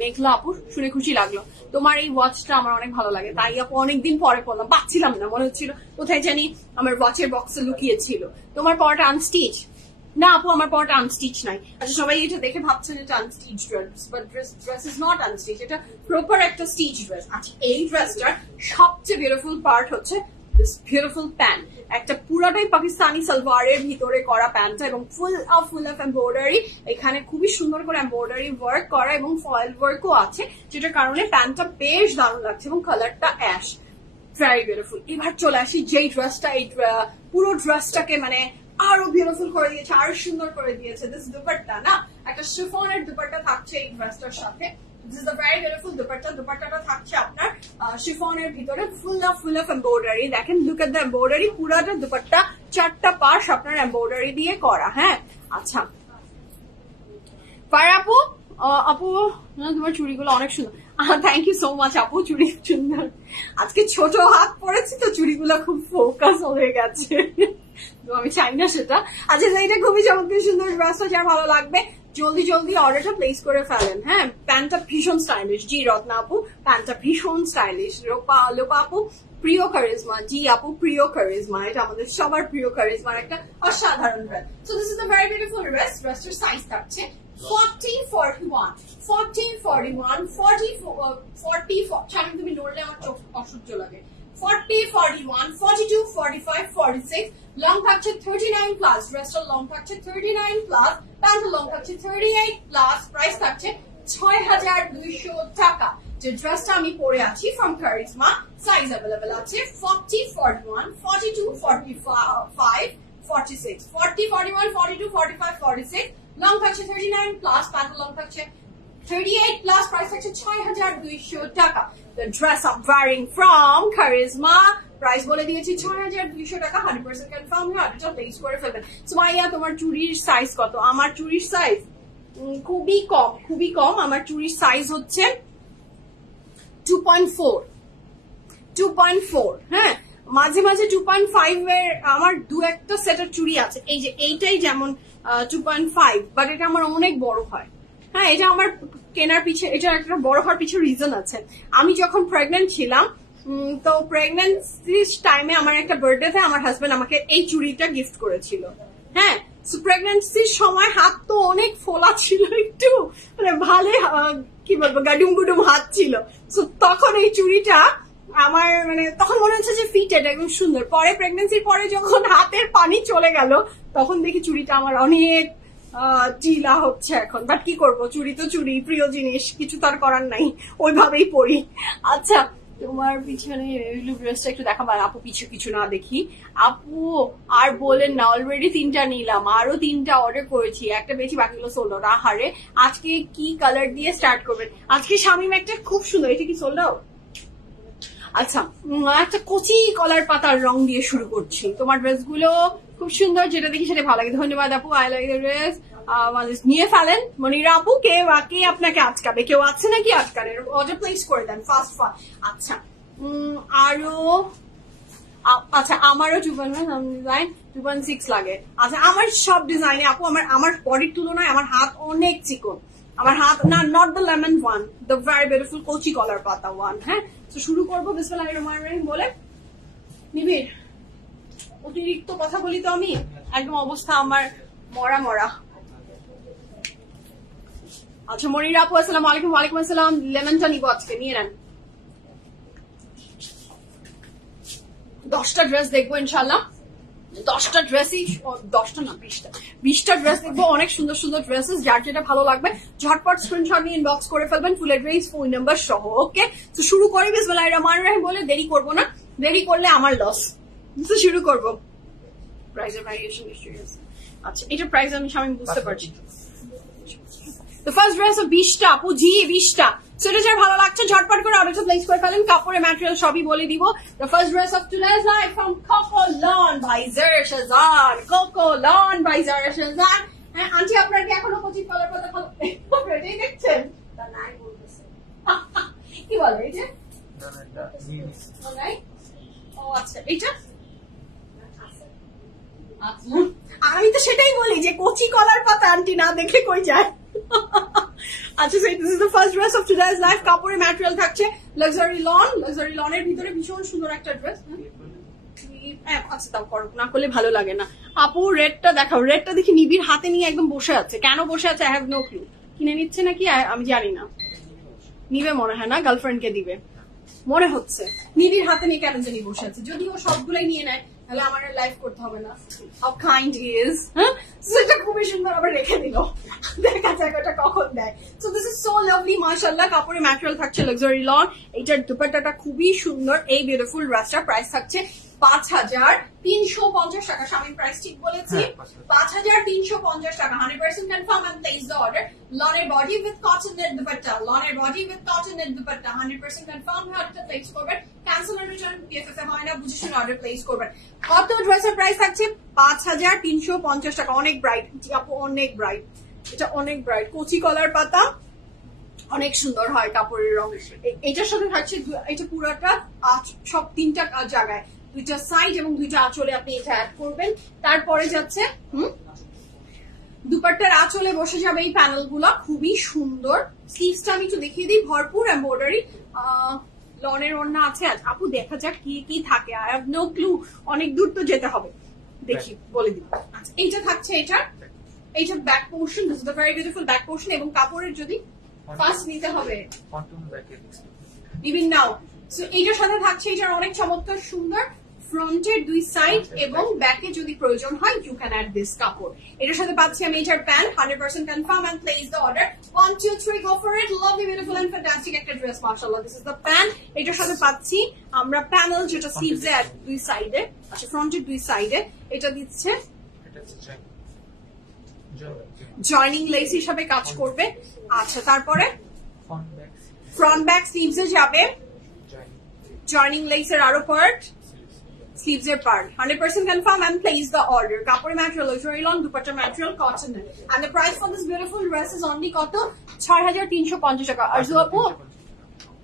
মেঘলা আপু, শুনে খুশি লাগলো। তোমার এই ওয়াচটা আমার অনেক ভালো লাগে, তাই আপু অনেকদিন পরে পড়লাম, পাচ্ছিলাম না, মনে হচ্ছিল কোথায় জানি আমার ওয়াচের বক্সে লুকিয়ে ছিল। তোমার পরটা আনস্টিচ? না আপু, আমার পরটা আনস্টিচ নাই। আচ্ছা, সবাই এটা দেখে ভাবছেন এটা unstitch dress, but dress is not unstitch, এটা প্রপার একটা স্টিচ ড্রেস। আচ্ছা, এই ড্রেসটার সবচেয়ে বিউটিফুল পার্ট হচ্ছে দিস বিউটিফুল প্যান্ট, একটা পুরাটাই পাকিস্তানি সালোয়ারের ভিতরে করা প্যান্টটা, এবং ফুল অফ এমব্রয়ডারি, এখানে খুবই সুন্দর করে এমব্রয়ডারি ওয়ার্ক করা এবং ফয়েল ওয়ার্কও আছে, যেটার কারণে প্যান্টটা বেশ দারুণ লাগছে, এবং কালারটা অ্যাশ, ভেরি বিউটিফুল। এবার চলে আসি যেই ড্রেসটা এই পুরো ড্রেসটাকে মানে আরো বিউটিফুল করে দিয়েছে, আরো সুন্দর করে দিয়েছে। দিস দুপাট্টা না, একটা শিফনের দুপাট্টা থাকছে এই ড্রেসটার সাথে। This is a very beautiful dupatta. দুপাট্টাটা থাকছে আপনার শিফনের ভিতরে ফুল অফ এমব্রয়ডারি। দেখেন, লুক এট দ্য এমব্রয়ডারি, পুরাটা দুপাট্টা 4টা পাশ আপনার এমব্রয়ডারি দিয়ে করা। হ্যাঁ, আচ্ছা ফার আপু, আপু তোমার চুড়িগুলো অনেক সুন্দর। থ্যাংক ইউ সো মাচ আপু, চুড়ি সুন্দর। আজকে ছোট হাত পরেছি তো চুড়িগুলো খুব ফোকাস হয়ে গেছে, আমি চাই না সেটা। আচ্ছা, এটা খুবই চমৎকার সুন্দর ড্রেসটা, যার ভালো লাগবে জলদি জলদি অর্ডারটা প্লেস করে ফেলেন। হ্যাঁ, প্যান্টটা ভীষণ স্টাইলিশ। জি রত্না আপু, প্যান্টটা ভীষণ স্টাইলিশ। লোপা আপু, প্রিয় কারিজমা। জি আপু, প্রিয় কারিজমা, এটা আমাদের সবার প্রিয় কারিজমার একটা অসাধারণ dress. So this is a very beautiful dress. ড্রেসটার সাইজ থাকছে 40, 41, 40, 41, 40, 44, ছাড়েন তুমি নড়লে আমার চোখ অসহ্য লাগে। 40, 41, 42, 45, 46, লং থাকছে 39 প্লাস, ড্রেসটার লং থাকছে 39 প্লাস, প্যান্টের লং থাকছে 38 প্লাস, প্রাইস থাকছে 6200 টাকা। যে ড্রেসটা আমি পরে আছি ফ্রম কারিজমা, সাইজ অ্যাভেলেবেল আছে 40, 41, 42, 45, 46, 40, 41, 42, 45, 46, লং থাকছে 39 প্লাস, প্যান্টের লং থাকছে 38 প্লাস, প্রাইস থাকছে 6200 টাকা। The dress I'm wearing from Karizma, price বলে দিয়েছি 6200 টাকা, 100% কনফার্ম হয়ে অর্ডারটা প্লেস করে ফেলবেন। সুমাইয়া, তোমার চুড়ির সাইজ কত? আমার চুড়ির সাইজ খুবই কম, খুবই কম। আমার চুড়ির সাইজ হচ্ছে 2.4। হ্যাঁ, মাঝে মাঝে 2.5 এর আমার দু একটা সেটের চুড়ি আছে, এই যে এইটাই যেমন 2.5, বাট এটা আমার অনেক বড় হয়। হ্যাঁ, এটা আমার কেনার পিছে, এটা একটা বড় হওয়ার পিছনে রিজন আছে। আমি যখন প্রেগনেন্ট ছিলাম, তো প্রেগনেন্সির টাইমে আমার একটা বার্থডেতে আমার হাজবেন্ড আমাকে এই চুড়িটা গিফট করেছিল। হ্যাঁ, প্রেগনেন্সির সময় হাত তো অনেক ফোলা ছিল, একটু মানে ভালো কি বলবো গাডুম গুডুম হাত ছিল। তখন এই চুড়িটা আমার মানে তখন মনে হচ্ছে যে ফিটেড, একদম সুন্দর। পরে প্রেগনেন্সির পরে যখন হাতের পানি চলে গেল, তখন দেখি চুড়িটা আমার অনেক চিলা হচ্ছে এখন। বাট কি করবো, চুড়ি তো চুড়ি, প্রিয় জিনিস, কিছু তার করার নাই, ওইভাবেই পরি। আচ্ছা, তোমার পিছনে ড্রেসটা একটু দেখাবো। আপু পিছু কিছু না দেখি আপু, আর বলেন না, অলরেডি 3টা নিলাম, আরো 3টা অর্ডার করেছি, একটা বেশি, বাকিগুলো সোল্ড আউট। আহারে, আজকে কি কালার দিয়ে স্টার্ট করবেন? আজকে শামিম একটা খুব সুন্দর, এটা কি সোল্ড আউট? আচ্ছা, একটা কচি কলার পাতার রং দিয়ে শুরু করছি। তোমার ড্রেসগুলো খুব সুন্দর, যেটা দেখি সেটা ভালো লাগে। ধন্যবাদ আপু, আই লাইক দ্য ড্রেস। নিয়ে ফেলেন মনিরা আপু, কে আপনাকে আটকাবে? কেউ আছে নাকি আটকানে? অর্ডার প্লেস করে দেন ফাস্ট। আচ্ছা, আরো আচ্ছা আমারও 2.6 লাগে। আচ্ছা আমার সব ডিজাইনে আপু আমার বডির তুলনায় আমার হাত অনেক চিকন, আমার হাত না, not the lemon one, the very beautiful কচি কলার পাতা ওয়ান। হ্যাঁ, তো শুরু করবো বিসমিল্লাহির রহমানির রহিম বলে। নিবিড় অতিরিক্ত কথা বলি তো আমি, একদম অবস্থা আমার মরা মরা। আচ্ছা মনিরা আপু আসসালামু আলাইকুম। ওয়ালাইকুম আসসালাম। লেমনটা নিবো আজকে, নিয়ে নেন। 10টা ড্রেস দেখবো ইনশাল্লাহ, 10টা ড্রেসই, 10টা না 20টা ড্রেস দেখবো, অনেক সুন্দর সুন্দর ড্রেসেস। যার যেটা ভালো লাগবে ঝটপট স্ক্রিনশট নিয়ে ইনবক্স করে ফেলবেন ফুল অ্যাড্রেস ফোন নাম্বার সহ। ওকে, তো শুরু করি বিসমিল্লাহির রহমানির রহিম বলে। দেরি করবো না, দেরি করলে আমার লস। শুরু করবো। প্রাইসের ভ্যারিয়েশন নিশ্চয়ই আছে। আচ্ছা এটা প্রাইস আমি বুঝতে পারছি। তো ফার্স্ট ড্রেস 20টা আপু, জি 20টা। সেটা যার ভালো লাগছে ঝটপট করে অর্ডারটা প্লেস করে ফেলেন। কাপড়ের ম্যাটেরিয়াল সবই বলে দিব। The first dress of today's live from Coco Lawn by Zara Shazan. Coco Lawn by Zara Shazan. হ্যাঁ আন্টি আপনার কি এখনো কচি কলার পাতা রেডি দেখছেন? তা নাই বলতেছে। কি বলে এই যে? ও আচ্ছা এইটা? আমি তো সেটাই বলি যে কচি কলার পাতা আন্টি না দেখলে কই যায়। আচ্ছা this is the first dress of today's life. কাপড়ের ম্যাটেরিয়াল থাকছে লাক্সারি লন। লাক্সারি লনের ভিতরে ভীষণ সুন্দর একটা ড্রেস। আচ্ছা তাও করো না করলে ভালো লাগে না আপু। রেডটা দেখাও। রেডটা দেখি নিবিড় হাতে নিয়ে একদম বসে আছে। কেন বসে আছে আই হ্যাভ নো ক্লু। কিনে নিচ্ছে নাকি আমি জানি না। নিবে মনে হয় না, গার্লফ্রেন্ডকে দিবে মনে হচ্ছে। নিবিড় হাতে নিয়ে কেন জানি বসে আছে। যদি ও সবগুলাই নিয়ে নেয় তাহলে আমার লাইফ করতে হবে না। How kind he is. হ্যাঁ সেটা খুবই সুন্দর আবার রেখে দিল। দেখা যাক ওটা কখন দেয়। So this is so lovely মাশাআল্লাহ। কাপড়ের ম্যাটেরিয়াল থাকছে লাক্সারি লন। এইটার দুপাট্টাটা খুবই সুন্দর। এই বিউটিফুল ড্রেসটার প্রাইস থাকছে 5,350 টাকা। স্বামী প্রাইস ঠিক বলেছি? 5,350 টাকা। 100% confirm and place the order. লনের body with cotton net dupatta. লনের body with cotton net dupatta. 100% confirm অর্ডারটা প্লেস করবেন। ক্যান্সেল এন্ড রিটার্ন পিএফএফ হয় না, বুঝে শুনে অর্ডার প্লেস করবেন। কত ড্রেসের প্রাইস থাকছে? 5,350 টাকা। অনেক ব্রাইট আপু, অনেক ব্রাইট। এটা অনেক ব্রাইট। কচি কলার পাতা, অনেক সুন্দর হয় কাপড়ের রং। এটার সাথে থাকছে এটা পুরাটা সব 3টা জায়গায়, 2টা সাইড এবং 2টা আঁচলে আপনি এটা অ্যাড করবেন। তারপরে যাচ্ছে দুপাট্টার আঁচলে বসে যাবে এই প্যানেল গুলা, খুবই সুন্দর। স্লিভসটা আমি একটু দেখিয়ে দিই। ভরপুর এমব্রয়ডারি লনের ওড়না আছে। আপু দেখা যাক কি কি থাকে, আই হ্যাভ নো ক্লু। অনেক দূর তো যেতে হবে, দেখি বলে দিব। আচ্ছা এইটা থাকছে, এইটা back portion. This is the very beautiful back portion. এবং কাপড়ের যদি ফার্স্ট নিতে হবে ইভিন নাও। সো এইটার সাথে থাকছে এটার অনেক চমৎকার সুন্দর ফ্রন্টের 2 সাইড এবং ব্যাকে যদি প্রয়োজন হয় ইউ ক্যান অ্যাড দিস কাপড়। এটার সাথে পাচ্ছি আমি এটার pant. 100% confirm and place the order. 1 2 3 go for it. Lovely beautiful and fantastic একটা ড্রেস মাশাআল্লাহ। This is the pant. এটার সাথে পাচ্ছি আমরা প্যানেল যেটা স্লিভসে এর 2 সাইডে, আচ্ছা ফ্রন্টের 2 সাইডে এটা দিচ্ছে জয়নিং লেস হিসাবে কাজ করবে। আচ্ছা তারপরে ফ্রন্ট ব্যাক স্লিভসে যাবে জয়নিং লেসের আরো পার্ট, স্লিভস এর part. 100% confirm and place the order. কাপড়ের material luxury lawn, dupatta material cotton and the price for this beautiful dress is only কত? 6,350 টাকা। আরজু আপু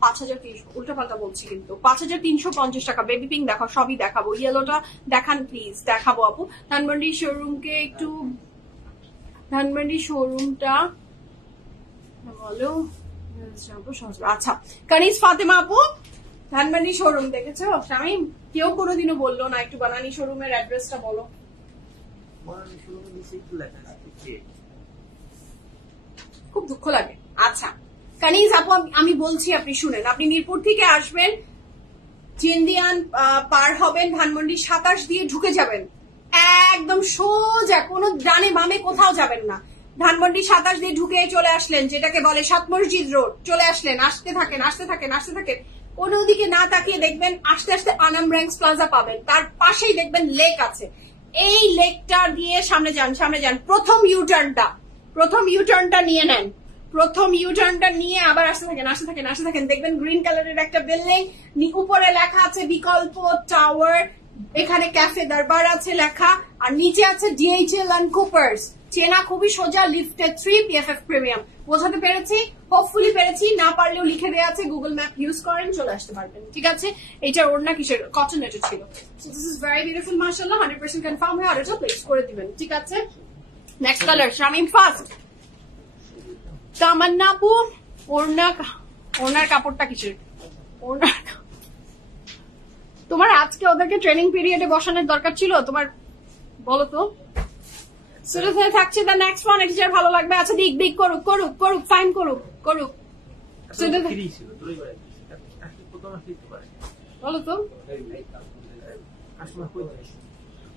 5,300 উল্টা পাল্টা বলছি কিন্তু 5,350 টাকা। বেবি পিঙ্ক দেখাও, সবই দেখাবো। ইয়েলোটা দেখান প্লিজ। দেখাবো আপু। ধানমন্ডি শোরুমকে একটু, ধানমন্ডি শোরুমটা বলো। আচ্ছা কানিজ ফাতেমা আপু ধানমন্ডি শোরুম দেখেছো? আমি কেউ কোনোদিনও বললো না। একটু বানানি শোরুমের অ্যাড্রেসটা বলো। খুব দুঃখ লাগে। আচ্ছা কানিজ আপু আমি বলছি, আপনি শুনেন। আপনি মিরপুর থেকে আসবেন, চেন্দিয়ান পার হবেন, ধানমন্ডি 27 দিয়ে ঢুকে যাবেন, একদম সোজা, কোনো ডানে বামে কোথাও যাবেন না। ধানমন্ডি 27 দিয়ে ঢুকে চলে আসলেন, যেটাকে বলে 7 মসজিদ রোড। চলে আসলেন, আসতে থাকেন আসতে থাকেন আসতে থাকেন, কোনো দিকে না তাকিয়ে দেখবেন আস্তে আস্তে আনাম ব্র্যাঙ্কস প্লাজা পাবেন। তার পাশেই দেখবেন লেক আছে। এই লেকটা দিয়ে সামনে যান, সামনে যান। প্রথম ইউটার্নটা নিয়ে নেন। প্রথম ইউটার্নটা নিয়ে আবার আসতে থাকেন আসতে থাকেন আসতে থাকেন। দেখবেন গ্রিন কালারের একটা বিল্ডিং, উপরে লেখা আছে বিকল্প টাওয়ার। এখানে ক্যাফে দরবার আছে লেখা, আর নিচে আছে ডিএইচএল এন্ড কুপার্স। চেনা খুবই সোজা, লিফটেড 3 PFF প্রিমিয়াম। বোঝাতে পেরেছি? হোপফুলি পেরেছি, না পারলেও লিখে দেওয়া আছে, গুগল ম্যাপ ইউজ করেন, চলে আসতে পারবেন। ঠিক আছে, এটা ওড়না কিসের? কটন এটা ছিল। So this is very beautiful মাশাআল্লাহ, 100% কনফার্ম হয়ে অর্ডারটা প্লেস করে দিবেন। ঠিক আছে, নেক্সট কালার শামিম ফার্স্ট। তামান্না আপু ওড়নার কাপড়টা কিসের? ওড়নার তোমার আজকে ওদেরকে ট্রেনিং পিরিয়ডে বসানোর দরকার ছিল তোমার, বলো তো। সেটা থাকছে দ্য নেক্সট ওয়ান, এটা ভালো লাগবে। আচ্ছা দিক করুক করুক করুক, ফাইন করুক করুক। বলো তো,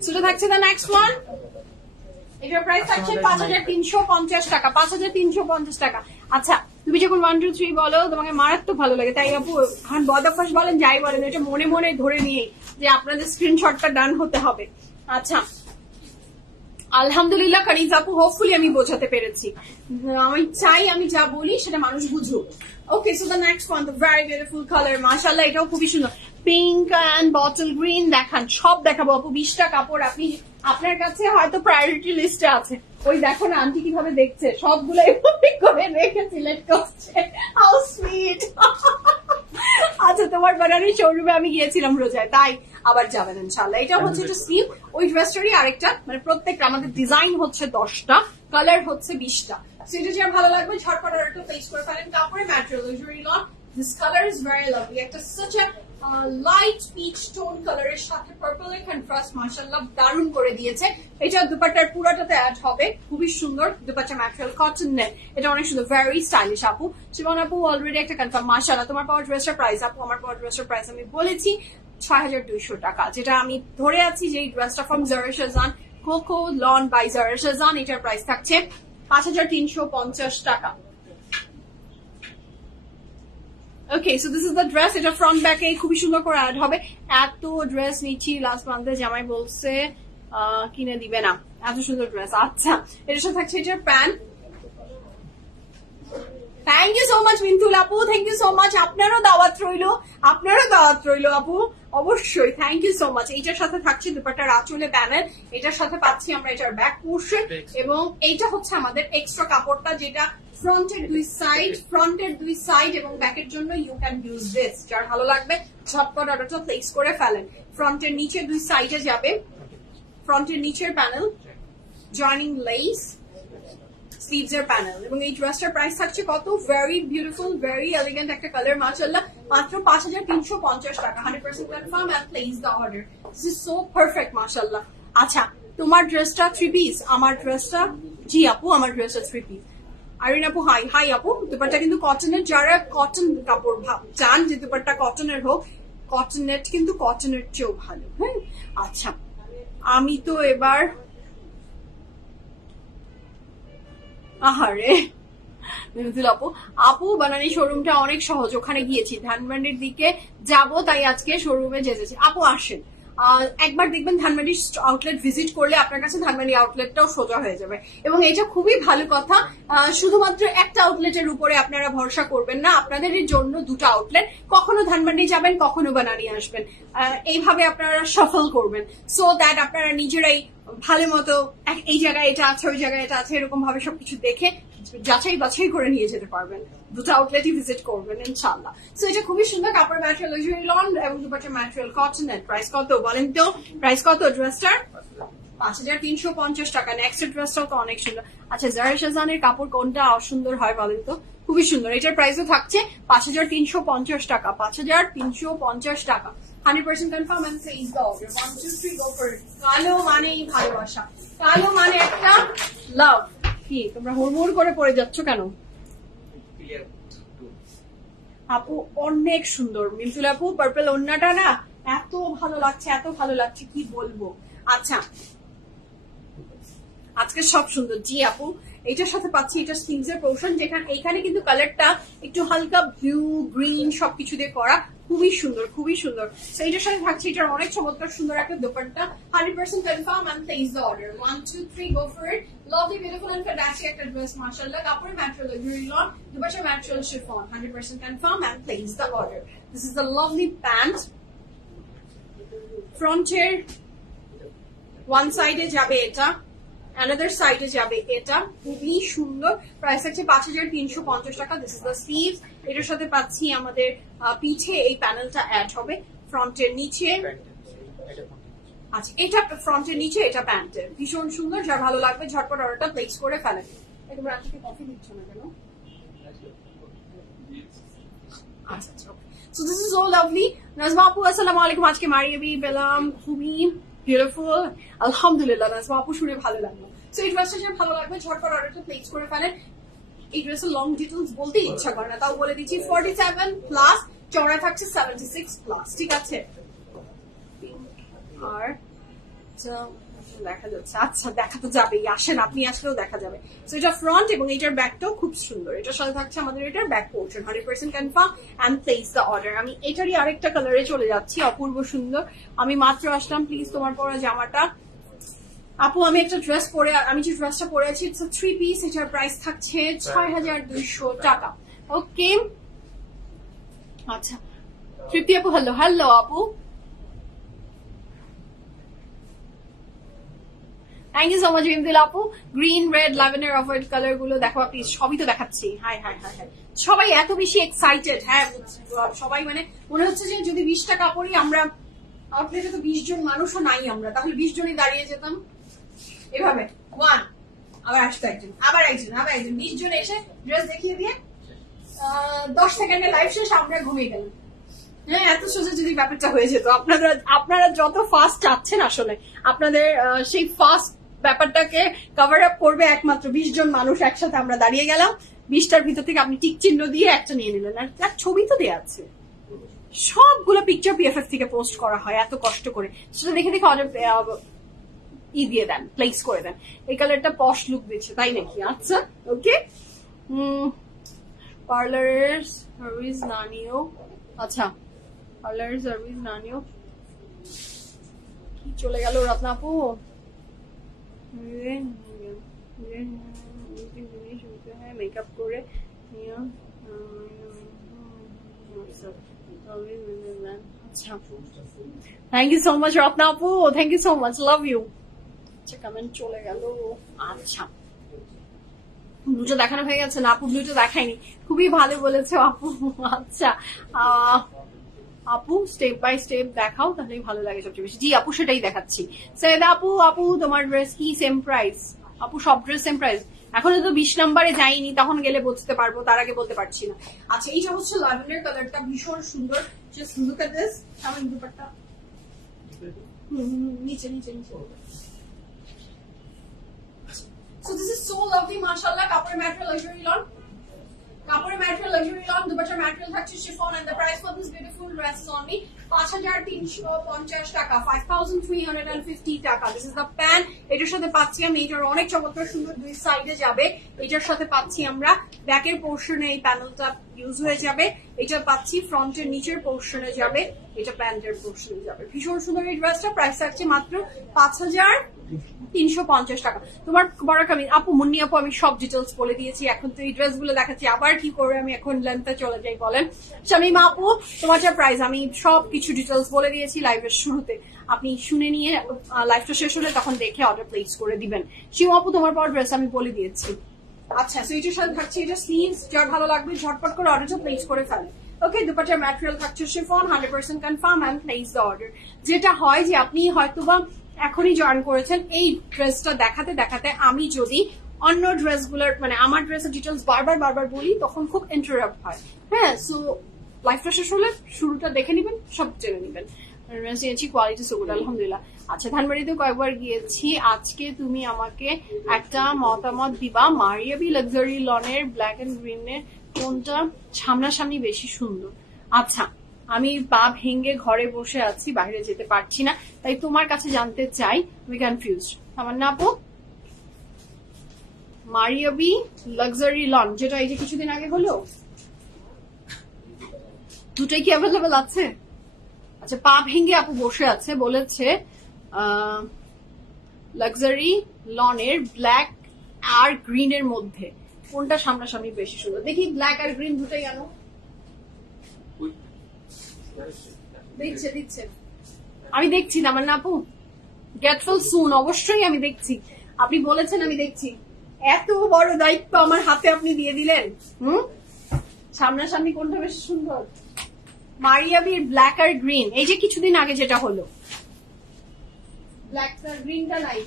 সেটা থাকছে দ্য নেক্সট ওয়ান। এটার প্রাইস থাকছে 5350 টাকা, 5350 টাকা। আচ্ছা তুমি যখন 1 2 3 বলো তোমাকে মারাত্মক ভালো লাগে, তাই আপু এখন বদঅভ্যাস বলেন যাই বলেন, এটা মনে মনে ধরে নিয়ে যে আপনাদের স্ক্রিনশটটা ডান হতে হবে। আচ্ছা আলহামদুলিল্লাহ কানিজ আপু, হোপফুলি আমি বোঝাতে পেরেছি। আমি চাই আমি যা বলি সেটা মানুষ বুঝুক। Okay, so the next one, the very beautiful colour মাশাআল্লাহ, এটাও খুবই সুন্দর। পিঙ্ক অ্যান্ড বটল গ্রিন দেখান, সব দেখাবো আপু। 20টা কাপড় আপনি আপনার কাছে হয়তো প্রায়োরিটি লিস্টে আছে, ওই দেখো না আন্টি কিভাবে দেখছে, সবগুলো এভাবে করে রেখে সিলেক্ট করছে। How sweet. আচ্ছা তোমার বানানোর শোরুমে আমি গিয়েছিলাম রোজায়, তাই আবার যাবেন ইনশাআল্লাহ। এটা হচ্ছে একটা স্লিভ, ওই ড্রেসটারই আরেকটা, মানে প্রত্যেকটা আমাদের ডিজাইন হচ্ছে 10টা, কালার হচ্ছে 20টা। সেটা যে ভালো লাগবে ঝটপট অর্ডারটা প্লেস করে ফেলেন। কাপড়ের material usually not, this colour is very lovely, একটা such a light peach tone কালারের সাথে পার্পল এর কন্ট্রাস্ট মাশাআল্লাহ দারুণ করে দিয়েছে। এটা দুপাট্টার পুরোটাতে অ্যাড হবে, খুবই সুন্দর। দুপাট্টা ম্যাটেরিয়াল কটন নেট, এটা অনেক সুন্দর, ভেরি স্টাইলিশ আপু। শিবন আপু অলরেডি একটা কনফার্ম মাশাআল্লাহ। তোমার পাওয়ার ড্রেসের প্রাইস আপু, আমার পাওয়ার ড্রেসের প্রাইস আমি বলেছি 6200 টাকা, যেটা আমি ধরে আছি যে এই ড্রেসটা from Zara Shahjahan, coco lawn by Zara Shahjahan, এটার প্রাইস থাকছে 5350 টাকা। Okay, so this is the dress, এটা ফ্রন্ট ব্যাকে খুবই সুন্দর করে অ্যাড হবে। এত ড্রেস নিচ্ছি লাস্ট মান্থে, জামাই বলছে কিনে দিবে না, এত সুন্দর ড্রেস। আচ্ছা এটার সাথে থাকছে এটার pant. Thank you so much Mintul আপু, থ্যাংক ইউ সো মাচ। আপনারও দাওয়াত রইলো, আপু অবশ্যই। Thank you so much. এইটার সাথে থাকছে দুপাট্টার আঁচলে প্যানেল, এটার সাথে পাচ্ছি আমরা এটার ব্যাক পোর্শন, এবং এইটা হচ্ছে আমাদের এক্সট্রা কাপড়টা, যেটা ফ্রন্টের দুই সাইড এবং ব্যাকের জন্য ইউ ক্যান ইউজ দিস। যার ভালো লাগবে ঝটপট অর্ডারটা প্লেস করে ফেলেন। ফ্রন্টের নিচে দুই সাইডে যাবে, ফ্রন্টের নিচের প্যানেল, জয়নিং লেস, স্লিভস এর প্যানেল, এবং এই ড্রেসটার প্রাইস থাকছে কত? ভেরি বিউটিফুল, ভেরি এলিগেন্ট একটা কালার মাশাআল্লাহ, মাত্র 5350 টাকা। 100% confirm and place the order. This is so perfect মাশাআল্লাহ। আচ্ছা তোমার ড্রেসটা 3 পিস, আমার ড্রেসটা, জি আপু আমার ড্রেসটা 3 পিস। আরিন আপু হাই আপু, দুপাট্টা কিন্তু কটনের, যারা কটন কাপড় চান যে দুপাট্টা কটনের হোক, কটনের কিন্তু কটনের চেয়েও ভালো। হ্যাঁ আচ্ছা, আমি তো এবার আহারে আপু বানানি শোরুমটা অনেক সহজ, ওখানে গিয়েছি, ধানমন্ডির দিকে যাব, তাই আজকে শোরুমে যেতেছি। আপু আসেন, একবার দেখবেন ধানমন্ডি আউটলেট ভিজিট করলে আপনার কাছে ধানমন্ডি আউটলেটটাও সোজা হয়ে যাবে। এবং এটা খুবই ভালো কথা, শুধুমাত্র একটা আউটলেটের উপরে আপনারা ভরসা করবেন না, আপনাদের জন্য দুটো আউটলেট, কখনো ধানমন্ডি যাবেন, কখনো বানানি আসবেন, এইভাবে আপনারা সফল করবেন, সো দ্যাট আপনারা নিজেরাই ভালো মতো এই জায়গায় এটা আছে, ওই জায়গায় এটা আছে, এরকম ভাবে সবকিছু দেখে যাচাই বাছাই করে নিয়ে যেতে পারবেন। দুটো আউটলেটই ভিজিট করবেন ইনশাআল্লাহ। সো এটা খুবই সুন্দর, কাপড় ম্যাটেরিয়াল ইউজুয়ালি লন এবং দুপাট্টার ম্যাটেরিয়াল কটন। প্রাইস কত বলেন তো? প্রাইস কত ড্রেসটার? 5350 টাকা। নেক্সট ড্রেসটাও তো অনেক সুন্দর। আচ্ছা জারা শাহজানের কাপড় কোনটা অসুন্দর হয় বলেন তো? খুবই সুন্দর। এটার প্রাইসও থাকছে 5350 টাকা, 5350 টাকা। 100% confirm and place the order. 1 2 3 go for it. কালো মানেই ভালোবাসা, কালো মানে একটা লাভ। কি তোমরা হুড়মুড় করে পড়ে যাচ্ছ কেন? আপু অনেক সুন্দর, মিন্টুল আপু পার্পল ওড়নাটা না এত ভালো লাগছে, এত ভালো লাগছে কি বলবো। আচ্ছা আজকে সব সুন্দর। জি আপু, এটার সাথে পাচ্ছি এটা স্লিভস এর পোর্শন, যেখানে এইখানে কিন্তু কালারটা একটু হালকা ব্লু গ্রিন সবকিছু দিয়ে করা, খুবই সুন্দর, খুবই সুন্দর। তো এটার সাথে থাকছে এটার অনেক চমৎকার সুন্দর একটা dupatta. 100% confirm and place the order. 1 2 3 go for it. Lovely beautiful and fantastic একটা ড্রেস মাশাআল্লাহ। কাপড়ের ম্যাটেরিয়াল ইউজুয়ালি লন, দুপাট্টার material chiffon. 100% confirm and place the order. This is the lovely pant. ফ্রন্টের ওয়ান সাইডে যাবে এটা অ্যানাদার সাইডে যাবে এটা খুবই সুন্দর, প্রাইস আছে 5350 টাকা। This is the sleeves. এটার সাথে পাচ্ছি আমাদের পিঠে এই প্যানেলটা অ্যাড হবে, ফ্রন্টের নিচে। আচ্ছা, এটা ফ্রন্টের নিচে, এটা প্যান্টের, ভীষণ সুন্দর। যার ভালো লাগবে ঝটপট অর্ডারটা প্লেস করে ফেলেন। তোমরা আজকে কফি দিচ্ছ না কেন? আচ্ছা আচ্ছা, so this is so lovely. Najma আপু আসসালামু আলাইকুম। আজকে মারিয়াবি পেলাম, খুবই বিউটিফুল, আলহামদুলিল্লাহ। নাজমা আপু শুনে ভালো লাগলো। সো এই ড্রেসটা যার ভালো লাগবে ঝটপট অর্ডারটা প্লেস করে ফেলেন। এই ড্রেসের লং ডিটেলস বলতে ইচ্ছা করে না, তাও বলে দিচ্ছি 47 প্লাস, চওড়া থাকছে 76 প্লাস, ঠিক আছে? আর দেখা যাচ্ছে, আচ্ছা দেখা তো যাবেই, আসেন আপনি আসলেও দেখা যাবে। তো এটা ফ্রন্ট এবং এটার ব্যাকটাও খুব সুন্দর। এটার সাথে থাকছে আমাদের এটার back portion, 100% confirm and place the order. আমি এটারই আরেকটা কালারে চলে যাচ্ছি, অপূর্ব সুন্দর। আমি মাত্র আসলাম, প্লিজ তোমার পরা জামাটা। আপু আমি একটা ড্রেস পরে, আমি যে ড্রেসটা পরে আছি ইটস 3 পিস, এটার প্রাইস থাকছে 6200 টাকা। ওকে, আচ্ছা তৃপ্তি আপু, হ্যালো হ্যালো আপু, থ্যাংক ইউ সো মাচ রিমদিল আপু। Green, red, lavender, off white colour গুলো দেখো আপনি, সবই তো দেখাচ্ছি। হাই হাই হাই হাই, সবাই এত বেশি এক্সাইটেড। হ্যাঁ সবাই মানে মনে হচ্ছে যে যদি 20টা কাপড়ই আমরা আউটলেটে, তো 20 জন মানুষও নাই আমরা, তাহলে 20 জনই দাঁড়িয়ে যেতাম এভাবে, ওয়ান আবার আসতো একজন, আবার একজন, আবার একজন, 20 জন এসে ড্রেস দেখিয়ে দিয়ে 10 সেকেন্ডে লাইভ শেষ, আমরা ঘুমিয়ে গেলাম। হ্যাঁ, এত সোজা যদি ব্যাপারটা হয়ে যেত। আপনারা যত ফাস্ট চাচ্ছেন, আসলে আপনাদের সেই ফাস্ট ব্যাপারটাকে কভার আপ করবে একমাত্র 20 জন মানুষ একসাথে আমরা দাঁড়িয়ে গেলাম, 20টার ভিতর থেকে আপনি টিক চিহ্ন দিয়ে একটা নিয়ে নিলেন। আর তার ছবি তো দেওয়া আছে, সবগুলো পিকচার পিএফএফ থেকে পোস্ট করা হয় এত কষ্ট করে, সেটা দেখে দেখে অর্ডার দিয়ে দেন, প্লেস করে দেন। এই কালারটা পশ লুক দিচ্ছে, তাই নাকি? আচ্ছা ওকে। পার্লারের সার্ভিস না নিও, আচ্ছা পার্লারের সার্ভিস না নিও, কি চলে গেল রত্না আপু? মেকআপ করে আচ্ছা, thank you so much Ratna আপু, thank you so much, love you. আচ্ছা কমেন্ট চলে গেল। আচ্ছা ব্লুটা দেখানো হয়ে গেছে না আপু? ব্লুটা দেখায়নি, খুবই ভালো বলেছে আপু। আচ্ছা আপু স্টেপ বাই স্টেপ দেখাও, তাহলেই ভালো লাগে সবচেয়ে বেশি। জি আপু সেটাই দেখাচ্ছি। সৈয়দা আপু, আপু তোমার ড্রেস কি সেম প্রাইস? আপু সব ড্রেস সেম প্রাইস, এখন তো 20 নম্বরে যাইনি, তখন গেলে বুঝতে পারবো, তার আগে বলতে পারছি না। আচ্ছা এইটা হচ্ছে ল্যাভেন্ডার কালারটা, ভীষণ সুন্দর। জাস্ট লুক এট দিস, আমার দুপাট্টা নিচে নিচে নিচে। So this is so lovely, mashallah. কাপড়ের ম্যাটেরিয়াল লাক্সারি লন, কাপড়ের ম্যাটেরিয়াল লাক্সারি লন, দুপাট্টার ম্যাটেরিয়াল থাকছে chiffon, and the price for this beautiful dress is only 5350 টাকা, 5350 টাকা। This is the pant. এটার সাথে পাচ্ছি আমি, এটার অনেক চমৎকার সুন্দর, দুই সাইডে যাবে। এটার সাথে পাচ্ছি আমরা ব্যাকের পোর্শনে এই প্যানেলটা ইউজ হয়ে যাবে, এটা পাচ্ছি ফ্রন্টের নিচের পোর্শনে যাবে, এটা প্যান্টের পোর্শনে যাবে। ভীষণ সুন্দর এই ড্রেসটা, প্রাইস থাকছে মাত্র 5350 টাকা। তোমার বড় কামি আপু, মুন্নি আপু, আমি সব ডিটেলস বলে দিয়েছি, এখন তো এই ড্রেস গুলো দেখাচ্ছি, আবার কি করে আমি এখন লেন্থে চলে যাই বলেন? শামিমা আপু তোমার যা প্রাইস, আমি সব কিছু ডিটেলস বলে দিয়েছি লাইভের শুরুতে, আপনি শুনে নিয়ে লাইভটা শেষ হলে তখন দেখে অর্ডার প্লেস করে দিবেন। শিম আপু তোমার পর ড্রেস আমি বলে দিয়েছি। আচ্ছা সো এটার সাথে থাকছে এটা স্লিভস, যার ভালো লাগবে ঝটপট করে অর্ডারটা প্লেস করে ফেলেন। ওকে, দুপাট্টার ম্যাটেরিয়াল থাকছে chiffon, 100% confirm and place the order. যেটা হয় যে আপনি হয়তোবা এখনই জয়েন করেছেন, এই ড্রেসটা দেখাতে দেখাতে আমি যদি অন্য ড্রেসগুলোর মানে আমার ড্রেসের ডিটেলস বারবার বারবার বলি, তখন খুব ইন্টারাপ্ট হয়। হ্যাঁ, সো লাইফটা শেষ হলে শুরুটা দেখে নিবেন, সব জেনে নিবেন। কোয়ালিটি সো গুড, আলহামদুলিল্লাহ। আচ্ছা ধানবাড়িতে কয়েকবার গিয়েছি, আজকে তুমি আমাকে একটা মতামত দিবা, মারিয়াবি লাক্সারি লনের ব্ল্যাক এন্ড গ্রিনের কোনটা সামনাসামনি বেশি সুন্দর? আচ্ছা আমি পা ভেঙে ঘরে বসে আছি, বাইরে যেতে পারছি না, তাই তোমার কাছে জানতে চাই, আমি কনফিউজড। আমার না আপু, মারিয়াবি লাক্সারি লন যেটা এই যে কিছুদিন আগে হলো, দুটাই কি অ্যাভেলেবেল আছে? আচ্ছা পা ভেঙে আপু বসে আছে, বলেছে লাক্সারি লনের ব্ল্যাক আর গ্রিন এর মধ্যে কোনটা সামনাসামনি বেশি সুন্দর? দেখি ব্ল্যাক আর গ্রিন দুটাই আনো। দিচ্ছে দিচ্ছে, আমি দেখছি না আমার না আপু, গেটফুল সুন, অবশ্যই আমি দেখছি। আপনি বলেছেন, আমি দেখছি। এত বড় দায়িত্ব আমার হাতে আপনি দিয়ে দিলেন। সামনাসামনি কোনটা বেশি সুন্দর? মারিয়াবির ব্ল্যাক আর গ্রিন, এই যে কিছুদিন আগে যেটা হলো, ব্ল্যাক আর গ্রিনটা নাই,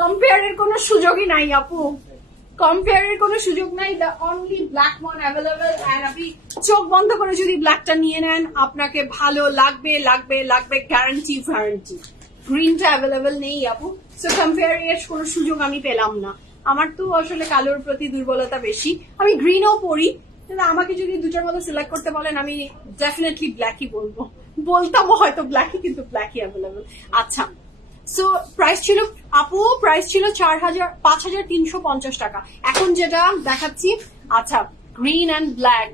কম্পেয়ারের কোনো সুযোগই নাই আপু, কম্পেয়ারের কোনো সুযোগ নাই। The only black one available. And আপনি চোখ বন্ধ করে যদি ব্ল্যাকটা নিয়ে নেন, আপনাকে ভালো লাগবে লাগবে লাগবে, গ্যারান্টি গ্যারান্টি। গ্রিনটা অ্যাভেলেবল নেই আপু, সো কম্পেয়ারের কোনো সুযোগ আমি পেলাম না। আমার তো আসলে কালোর প্রতি দুর্বলতা বেশি, আমি গ্রিনও পরি, কিন্তু আমাকে যদি দুটোর মধ্যে সিলেক্ট করতে বলেন, আমি ডেফিনেটলি ব্ল্যাকই বলবো, বলতাম হয়তো ব্ল্যাকই, কিন্তু ব্ল্যাকই অ্যাভেলেবল। আচ্ছা, সো প্রাইস ছিল আপু, প্রাইস ছিল 5,350 টাকা। এখন যেটা দেখাচ্ছি, আচ্ছা গ্রিন অ্যান্ড ব্ল্যাক,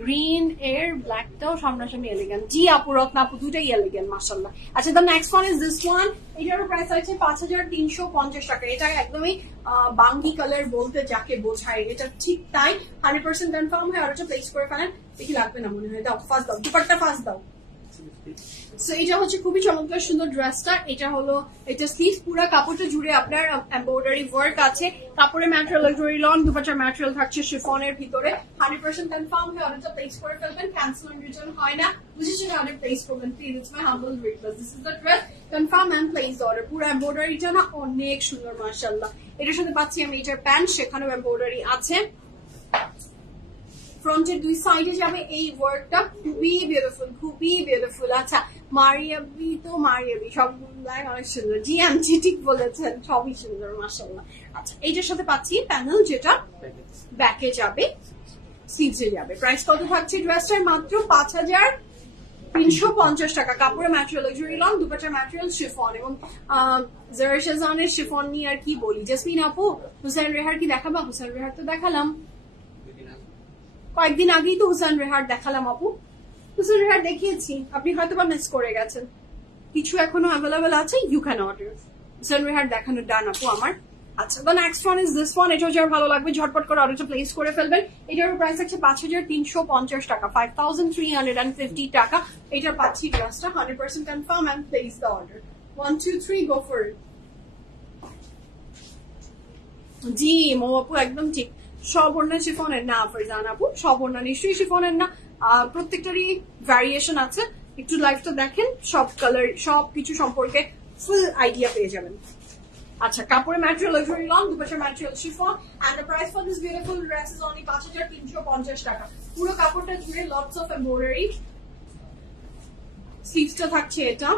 গ্রিন এর ব্ল্যাকটাও সামনাসামনি এলিগেন্ট। জি আপু, রত্না আপু, দুটাই এলিগেন্ট মাশাআল্লাহ। আচ্ছা, the next one is this one. এটারও প্রাইস আছে 5,350 টাকা। এটা একদমই বাঙ্গি কালার বলতে যাকে বোঝায়, এটা ঠিক তাই, 100% কনফার্ম হয়। আর এটা প্লেস করে ফেলেন, দেখি লাগবে না মনে হয়। দাও, ফার্স্ট দাও, দুপাট্টা ফার্স্ট দাও। সো এটা হচ্ছে খুবই চমৎকার সুন্দর ড্রেসটা। এটা হলো, এটা স্লিভ পুরো কাপড়টা জুড়ে আপনার এমব্রয়ডারি ওয়ার্ক আছে। কাপড়ের ম্যাটেরিয়াল লাক্সারি লন, দুপাটার ম্যাটেরিয়াল থাকছে শিফনের ভিতরে। 100% কনফার্ম হয়ে অর্ডারটা প্লেস করে ফেলবেন, ক্যান্সেল এন্ড রিটার্ন হয় না, বুঝেছেন? অর্ডার প্লেস করবেন please, it's my humble request. This is the dress, confirm and place order. পুরো এমব্রয়ডারিটা না অনেক সুন্দর মাশাআল্লাহ। এটার সাথে পাচ্ছি আমি এটার প্যান্ট, সেখানেও এমব্রয়ডারি আছে। ফ্রন্টের দুই সাইডে যাবে এই ওয়ার্কটা, খুবই বিউটিফুল, খুবই বিউটিফুল। আচ্ছা, মারিয়াবি তো মারিয়াবি, সবগুলাই অনেক সুন্দর। জি আন্টি ঠিক বলেছেন, সবই সুন্দর মাশাআল্লাহ। আচ্ছা, এইটার সাথে পাচ্ছি প্যানেল, যেটা ব্যাকে যাবে, স্লিভসে যাবে। প্রাইস কত থাকছে ড্রেসটার? মাত্র 5,350 টাকা। কাপড়ের ম্যাটেরিয়াল লাক্সারি লন, দুপাটার ম্যাটেরিয়াল শিফন। এবং জারা শাহজাহানের শিফন নিয়ে আর কি বলি। জেসমিন আপু, হুসাইন রেহার কি দেখাবা? হুসাইন রেহার তো দেখালাম কয়েকদিন আগেই, তো হুসাইন রেহার দেখালাম আপু, হুসাইন রেহার দেখিয়েছি, আপনি হয়তো বা মিস করে গেছেন। কিছু এখনো অ্যাভেলেবেল আছে, you can order. Hussain Rehar দেখানো ডান আপু আমার। আচ্ছা, the next one is this one. এটাও যার ভালো লাগবে ঝটপট করে অর্ডারটা প্লেস করে ফেলবেন। এটার প্রাইস আছে 5,350 টাকা, 5,350 টাকা। এটা পাচ্ছি ড্রেসটা 100% confirm and place the order. 1 2 3 go for it. জি মো আপু, একদম ঠিক। সব ওড়না শিফনের না ফারজান আপু, সব ওড়না নিশ্চয়ই শিফনের না, প্রত্যেকটারই ভ্যারিয়েশন আছে। একটু লাইভটা দেখেন, সব কালার সব কিছু সম্পর্কে ফুল আইডিয়া পেয়ে যাবেন। আচ্ছা, কাপড়ের ম্যাটেরিয়াল লাক্সারি লন, দুপাশের material chiffon. And the price for this beautiful dress is only 5,350 টাকা। পুরো কাপড়টা জুড়ে লটস অফ এমব্রয়ডারি। স্লিভসটা থাকছে এটা,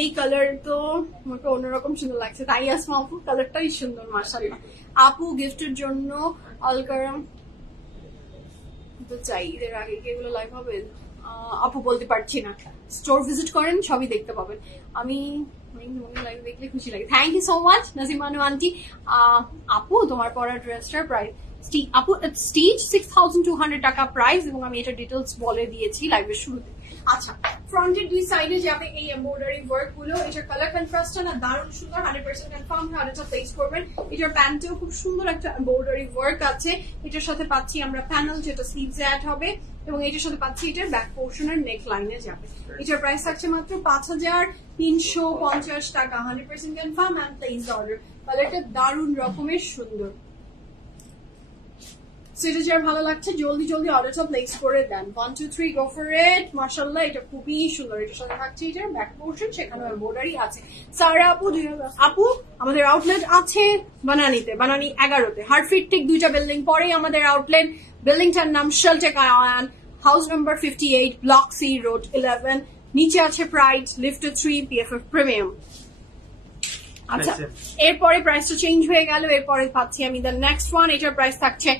এই কালার তো আমাকে অন্যরকম সুন্দর লাগছে, তাই আসমা আপু কালারটাই সুন্দর মাশাআল্লাহ। আপু গিফটের জন্য অলকারাম তো চাই, এর আগে কি এগুলো লাইভ হবে? আপু বলতে পারছি না, স্টোর ভিজিট করেন, সবই দেখতে পাবেন। আমি লাইভ দেখলে খুশি লাগে। Thank you so much Nazimanu aunty. আপু তোমার পরা ড্রেসটার প্রাইস, আপু স্টিচ 6,200 টাকা প্রাইস, এবং আমি এটা ডিটেলস বলে দিয়েছি লাইভের শুরুতে। আচ্ছা, ফ্রন্টের দুই সাইডে যাবে এই এমব্রয়ডারি ওয়ার্ক গুলো। এটার কালার কন্ট্রাস্টটা না দারুণ সুন্দর, 100% কনফার্ম হয়ে অর্ডারটা প্লেস করবেন। এটার প্যান্টেও খুব সুন্দর একটা এমব্রয়ডারি ওয়ার্ক আছে। এটার সাথে পাচ্ছি আমরা প্যানেল, যেটা স্লিভসে অ্যাড হবে, এবং এটার সাথে পাচ্ছি এটার ব্যাক পোর্শনের নেক লাইনে যাবে। এটার প্রাইস থাকছে মাত্র 5,350 টাকা, 100% কনফার্ম এন্ড প্লেস অর্ডার। কালারটা দারুণ রকমের সুন্দর। সেটা যার ভালো লাগছে জলদি জলদি অর্ডারটা প্লেস করে দেন। 1 2 3 গো ফর ইট। মাশাআল্লাহ, এটা খুবই সুন্দর। এটার সাথে থাকছে এটার ব্যাক পোর্শন, সেখানে এমব্রয়ডারি আছে। সারা আপু, আপু আমাদের আউটলেট আছে বানানীতে, বানানী 11-তে, হার্টফিট ঠিক 2টা বিল্ডিং পরেই আমাদের আউটলেট। বিল্ডিংটার নাম Sheltech Ayan, house number 58, block C, road 11। নিচে আছে প্রাইড, লিফটে 3, PFF প্রিমিয়াম। আচ্ছা, এরপরে প্রাইসটা চেঞ্জ হয়ে গেল। এরপরে পাচ্ছি আমি দ্য নেক্সট ওয়ান। এটার প্রাইস থাকছে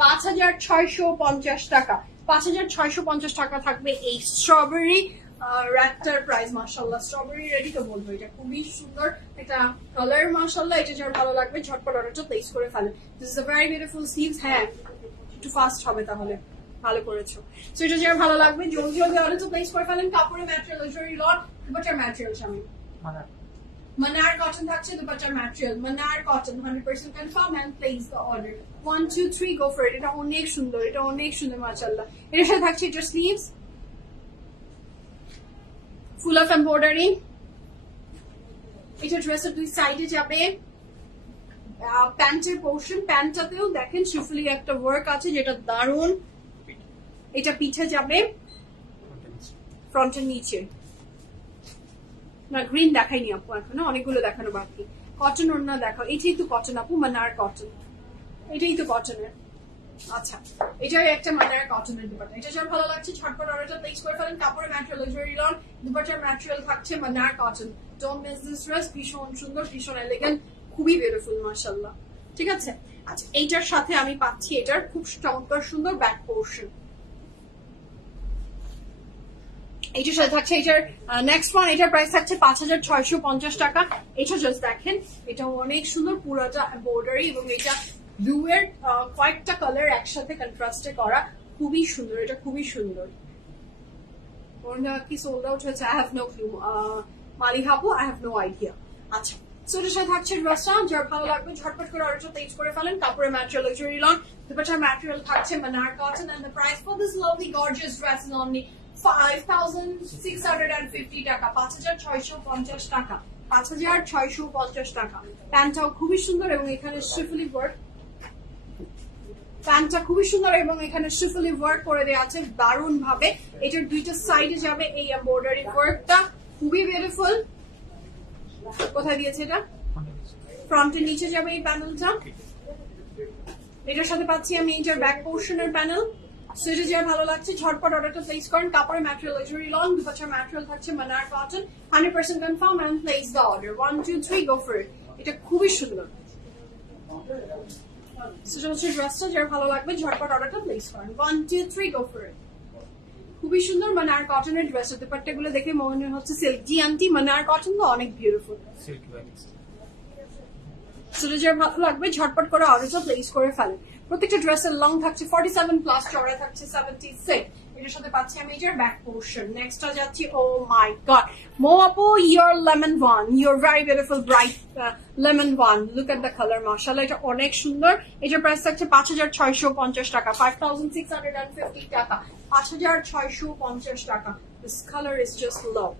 5,650 টাকা। 5,650 টাকা থাকবে এই স্ট্রবেরি র্যাকটার প্রাইস। মাশাআল্লাহ, স্ট্রবেরি রেডি তো বলবো, এটা খুবই সুন্দর একটা কালার মাশাআল্লাহ। এটা যার ভালো লাগবে ঝটপট অর্ডারটা প্লেস করে ফেলেন। This is a very beautiful sleeves. হ্যাঁ, একটু ফাস্ট হবে তাহলে, ভালো করেছো। সো এটা যার ভালো লাগবে জলদি জলদি অর্ডারটা প্লেস করে ফেলেন। কাপড়ের ম্যাটেরিয়াল লাক্সারি লট, দুপাটার ম্যাটেরিয়াল সামনে মানার কটন থাকছে, দুপাটার ম্যাটেরিয়াল মানার cotton, 100% confirm and place the order. 1 2 3 go for it. এটা অনেক সুন্দর, এটা অনেক সুন্দর মাশাআল্লাহ। এর সাথে থাকছে এটা স্লিভস, ফুল অফ এমব্রয়ডারি। এটা ড্রেসের দুই সাইডে যাবে। প্যান্টের পোর্শন, প্যান্টটাতেও দেখেন শিফলি একটা ওয়ার্ক আছে যেটা দারুণ। এটা পিঠে যাবে, ফ্রন্টের নিচে না গ্রিন দেখাইনি আপু, এখনো অনেকগুলো দেখানো বাকি। কটন ওড়না দেখাও, এটাই তো কটন আপু, মানার কটন, এটাই তো কটনের। আচ্ছা, এটাই একটা মানার কটনের দুপাট্টা। এটা যার ভালো লাগছে ঝটপট অর্ডারটা প্লেস করে ফেলেন। কাপড়ের ম্যাটেরিয়াল লাক্সারি লন, দুপাট্টার ম্যাটেরিয়াল থাকছে মানার cotton. Don't miss this dress, ভীষণ সুন্দর, ভীষণ এলিগেন্ট, খুবই বিউটিফুল মাশাআল্লাহ। ঠিক আছে, আচ্ছা এইটার সাথে আমি পাচ্ছি এটার খুব চমৎকার সুন্দর ব্যাক পোর্শন। এইটার সাথে থাকছে এটার নেক্সট ওয়ান, এটার প্রাইস থাকছে 5650 টাকা। এটা জাস্ট দেখেন, এটা অনেক সুন্দর, পুরোটা এমব্রয়ডারি এবং এটা ব্লু এর কয়েকটা কালার একসাথে কন্ট্রাস্টে করা, খুবই সুন্দর, এটা খুবই সুন্দর। কি সোল্ড আউট হয়েছে, আই হ্যাভ নো ক্লু মালিহাবু, আই হ্যাভ নো আইডিয়া। আচ্ছা, সো এটার সাথে থাকছে ড্রেসটা, যার ভালো লাগবে ঝটপট করে অর্ডারটা প্লেস করে ফেলেন। কাপড়ের ম্যাটেরিয়াল লাক্সারি লন, দুপাট্টার ম্যাটেরিয়াল থাকছে মানার cotton, and the price for this lovely gorgeous dress is only 5650 টাকা, 5650 টাকা, 5650 টাকা। প্যান্টটাও খুবই সুন্দর এবং এখানে শিফলি ওয়ার্ক, প্যান্টটা খুবই সুন্দর এবং এখানে শিফলি ওয়ার্ক করে দেওয়া আছে দারুণ ভাবে। এটার দুইটা সাইডে যাবে এই এমব্রয়ডারি ওয়ার্কটা, খুবই বিউটিফুল। কোথায় দিয়েছে এটা? ফ্রন্টের নিচে যাবে এই প্যানেলটা। এটার সাথে পাচ্ছি আমি এটার ব্যাক পোর্শনের প্যানেল। সেটা যার ভালো লাগছে ঝটপট অর্ডারটা প্লেস করেন। কাপড়ের ম্যাটেরিয়াল লাক্সারি লন, দুপাট্টার ম্যাটেরিয়াল থাকছে মানার cotton, 100% confirm, and place the order. 1 2 3 go for it. এটা খুবই সুন্দর। সেটা হচ্ছে ড্রেসটা, যার ভালো লাগবে ঝটপট অর্ডারটা প্লেস করেন। 1 2 3 গো ফর ইট। খুবই সুন্দর মানার কটনের ড্রেস। দুপাট্টা গুলো দেখে মনে হচ্ছে সিল্ক। জি আন্টি, মানার কটন তো অনেক বিউটিফুল। সেটা যার ভালো লাগবে ঝটপট করে অর্ডারটা প্লেস করে ফেলেন। প্রত্যেকটা ড্রেসের লং থাকছে 47 প্লাস, চওড়া থাকছে 76। এটার সাথে পাচ্ছি আমি এটার ব্যাক পোর্শন। নেক্সট যাচ্ছি, ও মাই গড মো আপু, your lemon one, your very beautiful bright lemon one, look at the colour মাশাআল্লাহ, এটা অনেক সুন্দর। এটার প্রাইস থাকছে 5650 টাকা, 5650 টাকা, 5650 টাকা। This colour is just love.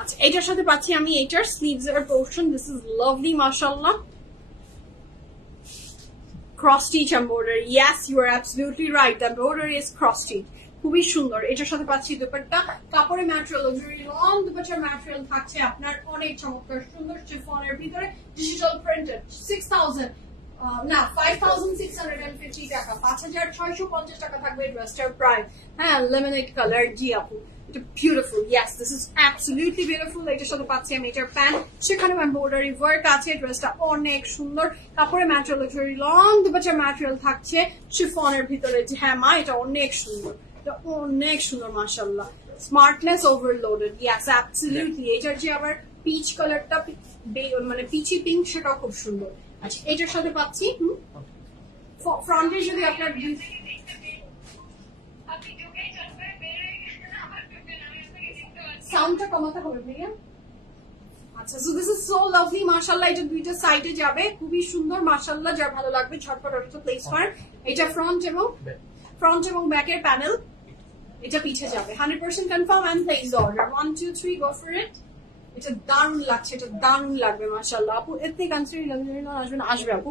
আচ্ছা, এটার সাথে পাচ্ছি আমি এটার স্লিভস এর পোর্শন। দিস ইজ লাভলি মাশাআল্লাহ, cross stitch embroidery. Yes, you are absolutely right. The embroidery is cross stitch. খুবই সুন্দর। এটার সাথে পাচ্ছি দুপাট্টা, কাপড়ের ম্যাটেরিয়াল লাক্সারি লন, দুপাট্টার ম্যাটেরিয়াল থাকছে আপনার অনেক চমৎকার সুন্দর শিফনের ভিতরে, ডিজিটাল প্রিন্টেড। 5650 টাকা, 5650 টাকা থাকবে ড্রেসটার প্রাইস। হ্যাঁ, লেমনেড কালার, জি আপু, beautiful. Yes, this is absolutely beautiful. এটার সাথে পাচ্ছি আমি এটার প্যান্ট, সেখানে এমব্রয়ডারি ওয়ার্ক আছে। ড্রেসটা অনেক সুন্দর। কাপড়ের ম্যাটেরিয়াল লাক্সারি লং, দুপাট্টার ম্যাটেরিয়াল থাকছে শিফনের ভিতরে। হ্যাঁ মা, এটা অনেক সুন্দর, এটা অনেক সুন্দর মাশাআল্লাহ। Smartness overloaded. Yes, absolutely. এটার যে আবার পিচ কালারটা, মানে পিচি পিঙ্ক, সেটাও খুব সুন্দর। আচ্ছা, এটার সাথে পাচ্ছি ফ্রন্টে যদি আপনার সাউন্ডটা কমাতে হবে ভাইয়া। আচ্ছা, so this is so lovely মাশাআল্লাহ। এটা দুইটা সাইডে যাবে, খুবই সুন্দর মাশাআল্লাহ। যার ভালো লাগবে ঝটপট অর্ডারটা প্লেস করেন। এটা ফ্রন্ট এবং ব্যাকের প্যানেল, এটা পিছে যাবে। 100% confirm, and place the order. 1 2 3 go for it. এটা দারুণ লাগছে, এটা দারুণ লাগবে মাশাআল্লাহ। আপু এতে কান্ট্রি লাক্সারি লন আসবে না? আসবে আপু।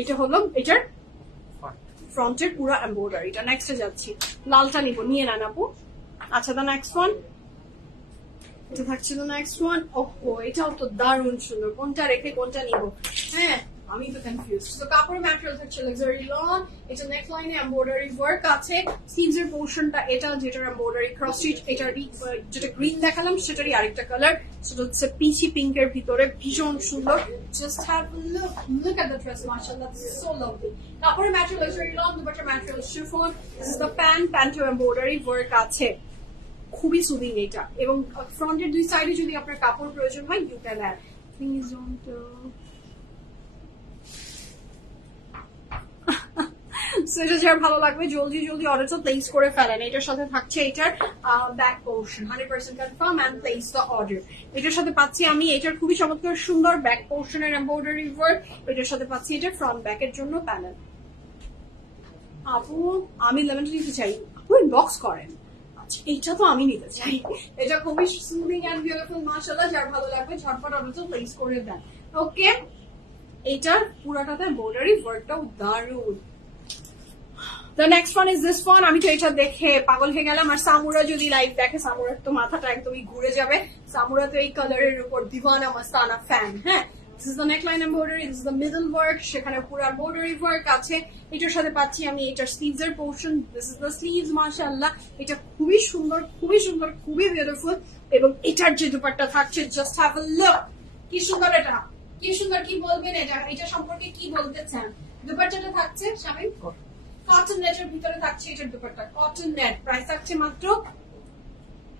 এটা হলো এটার ফ্রন্টের পুরো এমব্রয়ডারিটা। নেক্সটে যাচ্ছি, লালটা নিব, নিয়ে নেন আপু। আচ্ছা, দ্য নেক্সট ওয়ান, এটা থাকছে দ্য নেক্সট ওয়ান। ওহো, এটাও তো দারুণ সুন্দর, কোনটা রেখে কোনটা নিব? হ্যাঁ, আমি তো কনফিউজ। তো কাপড়ের ম্যাটেরিয়াল থাকছে লাক্সারি লন, এটা নেকলাইনে এমব্রয়ডারি ওয়ার্ক আছে। স্লিভস এর পোর্শনটা এটা, যেটার এমব্রয়ডারি ক্রস স্টিচ। এটার যেটা গ্রিন দেখালাম সেটারই আরেকটা কালার, সেটা হচ্ছে পিচি পিঙ্কের ভিতরে, ভীষণ সুন্দর। Just have look at the dress মাশাআল্লাহ, সো লাভলি। কাপড়ের ম্যাটেরিয়াল লাক্সারি লন, দুপাট্টার material chiffon. This is the pant, প্যান্টের এমব্রয়ডারি ওয়ার্ক আছে, খুবই সুদিং এটা। এবং ফ্রন্টের দুই সাইডে যদি আপনার কাপড় প্রয়োজন হয়, you can add. Please don't. সেটা যার ভালো লাগবে জলদি জলদি অর্ডারটা প্লেস করে ফেলেন। এটার সাথে থাকছে এটার back portion, 100% confirm, and place the order. এটার সাথে পাচ্ছি আমি এটার খুবই চমৎকার সুন্দর ব্যাক পোর্শনের এমব্রয়ডারি ওয়ার্ক। এটার সাথে পাচ্ছি এটা ফ্রন্ট ব্যাকের জন্য প্যানেল। আপু আমি লেমনটা নিতে চাই। আপু বক্স করেন। আচ্ছা এইটা তো আমি নিতে চাই, এটা খুবই সুদিং এন্ড বিউটিফুল মাশাআল্লাহ, যার ভালো লাগবে ঝটপট অর্ডার প্লেস করে দেন। ওকে, এইটার পুরাটাতে বর্ডারি ওয়ার্কটাও দারুণ। The next one is this one. আমি তো এটা দেখে পাগল হয়ে গেলাম। আর সামুরা যদি লাইভ দেখে, সামুরার তো মাথাটা একদমই ঘুরে যাবে। সামুরা তো এই কালারের উপর দিওয়ানা মাস্তানা ফ্যান। হ্যাঁ, this is the neckline embroidery, this is the middle work, সেখানে পুরো embroidery work আছে। এটার সাথে পাচ্ছি আমি এটার স্লিভস এর portion, this is the sleeves মাশাআল্লাহ। এটা খুবই সুন্দর, খুবই সুন্দর, খুবই বিউটিফুল। এবং এটার যে দুপাট্টা থাকছে, জাস্ট হ্যাভ আ লুক, কি সুন্দর এটা, কি সুন্দর। কি বলবেন এটা সম্পর্কে কি বলতে চান? দুপাট্টাটা থাকছে শামিম কটন নেটের ভিতরে থাকছে, এটার দুপাট্টা কটন নেট, প্রাইস থাকছে মাত্র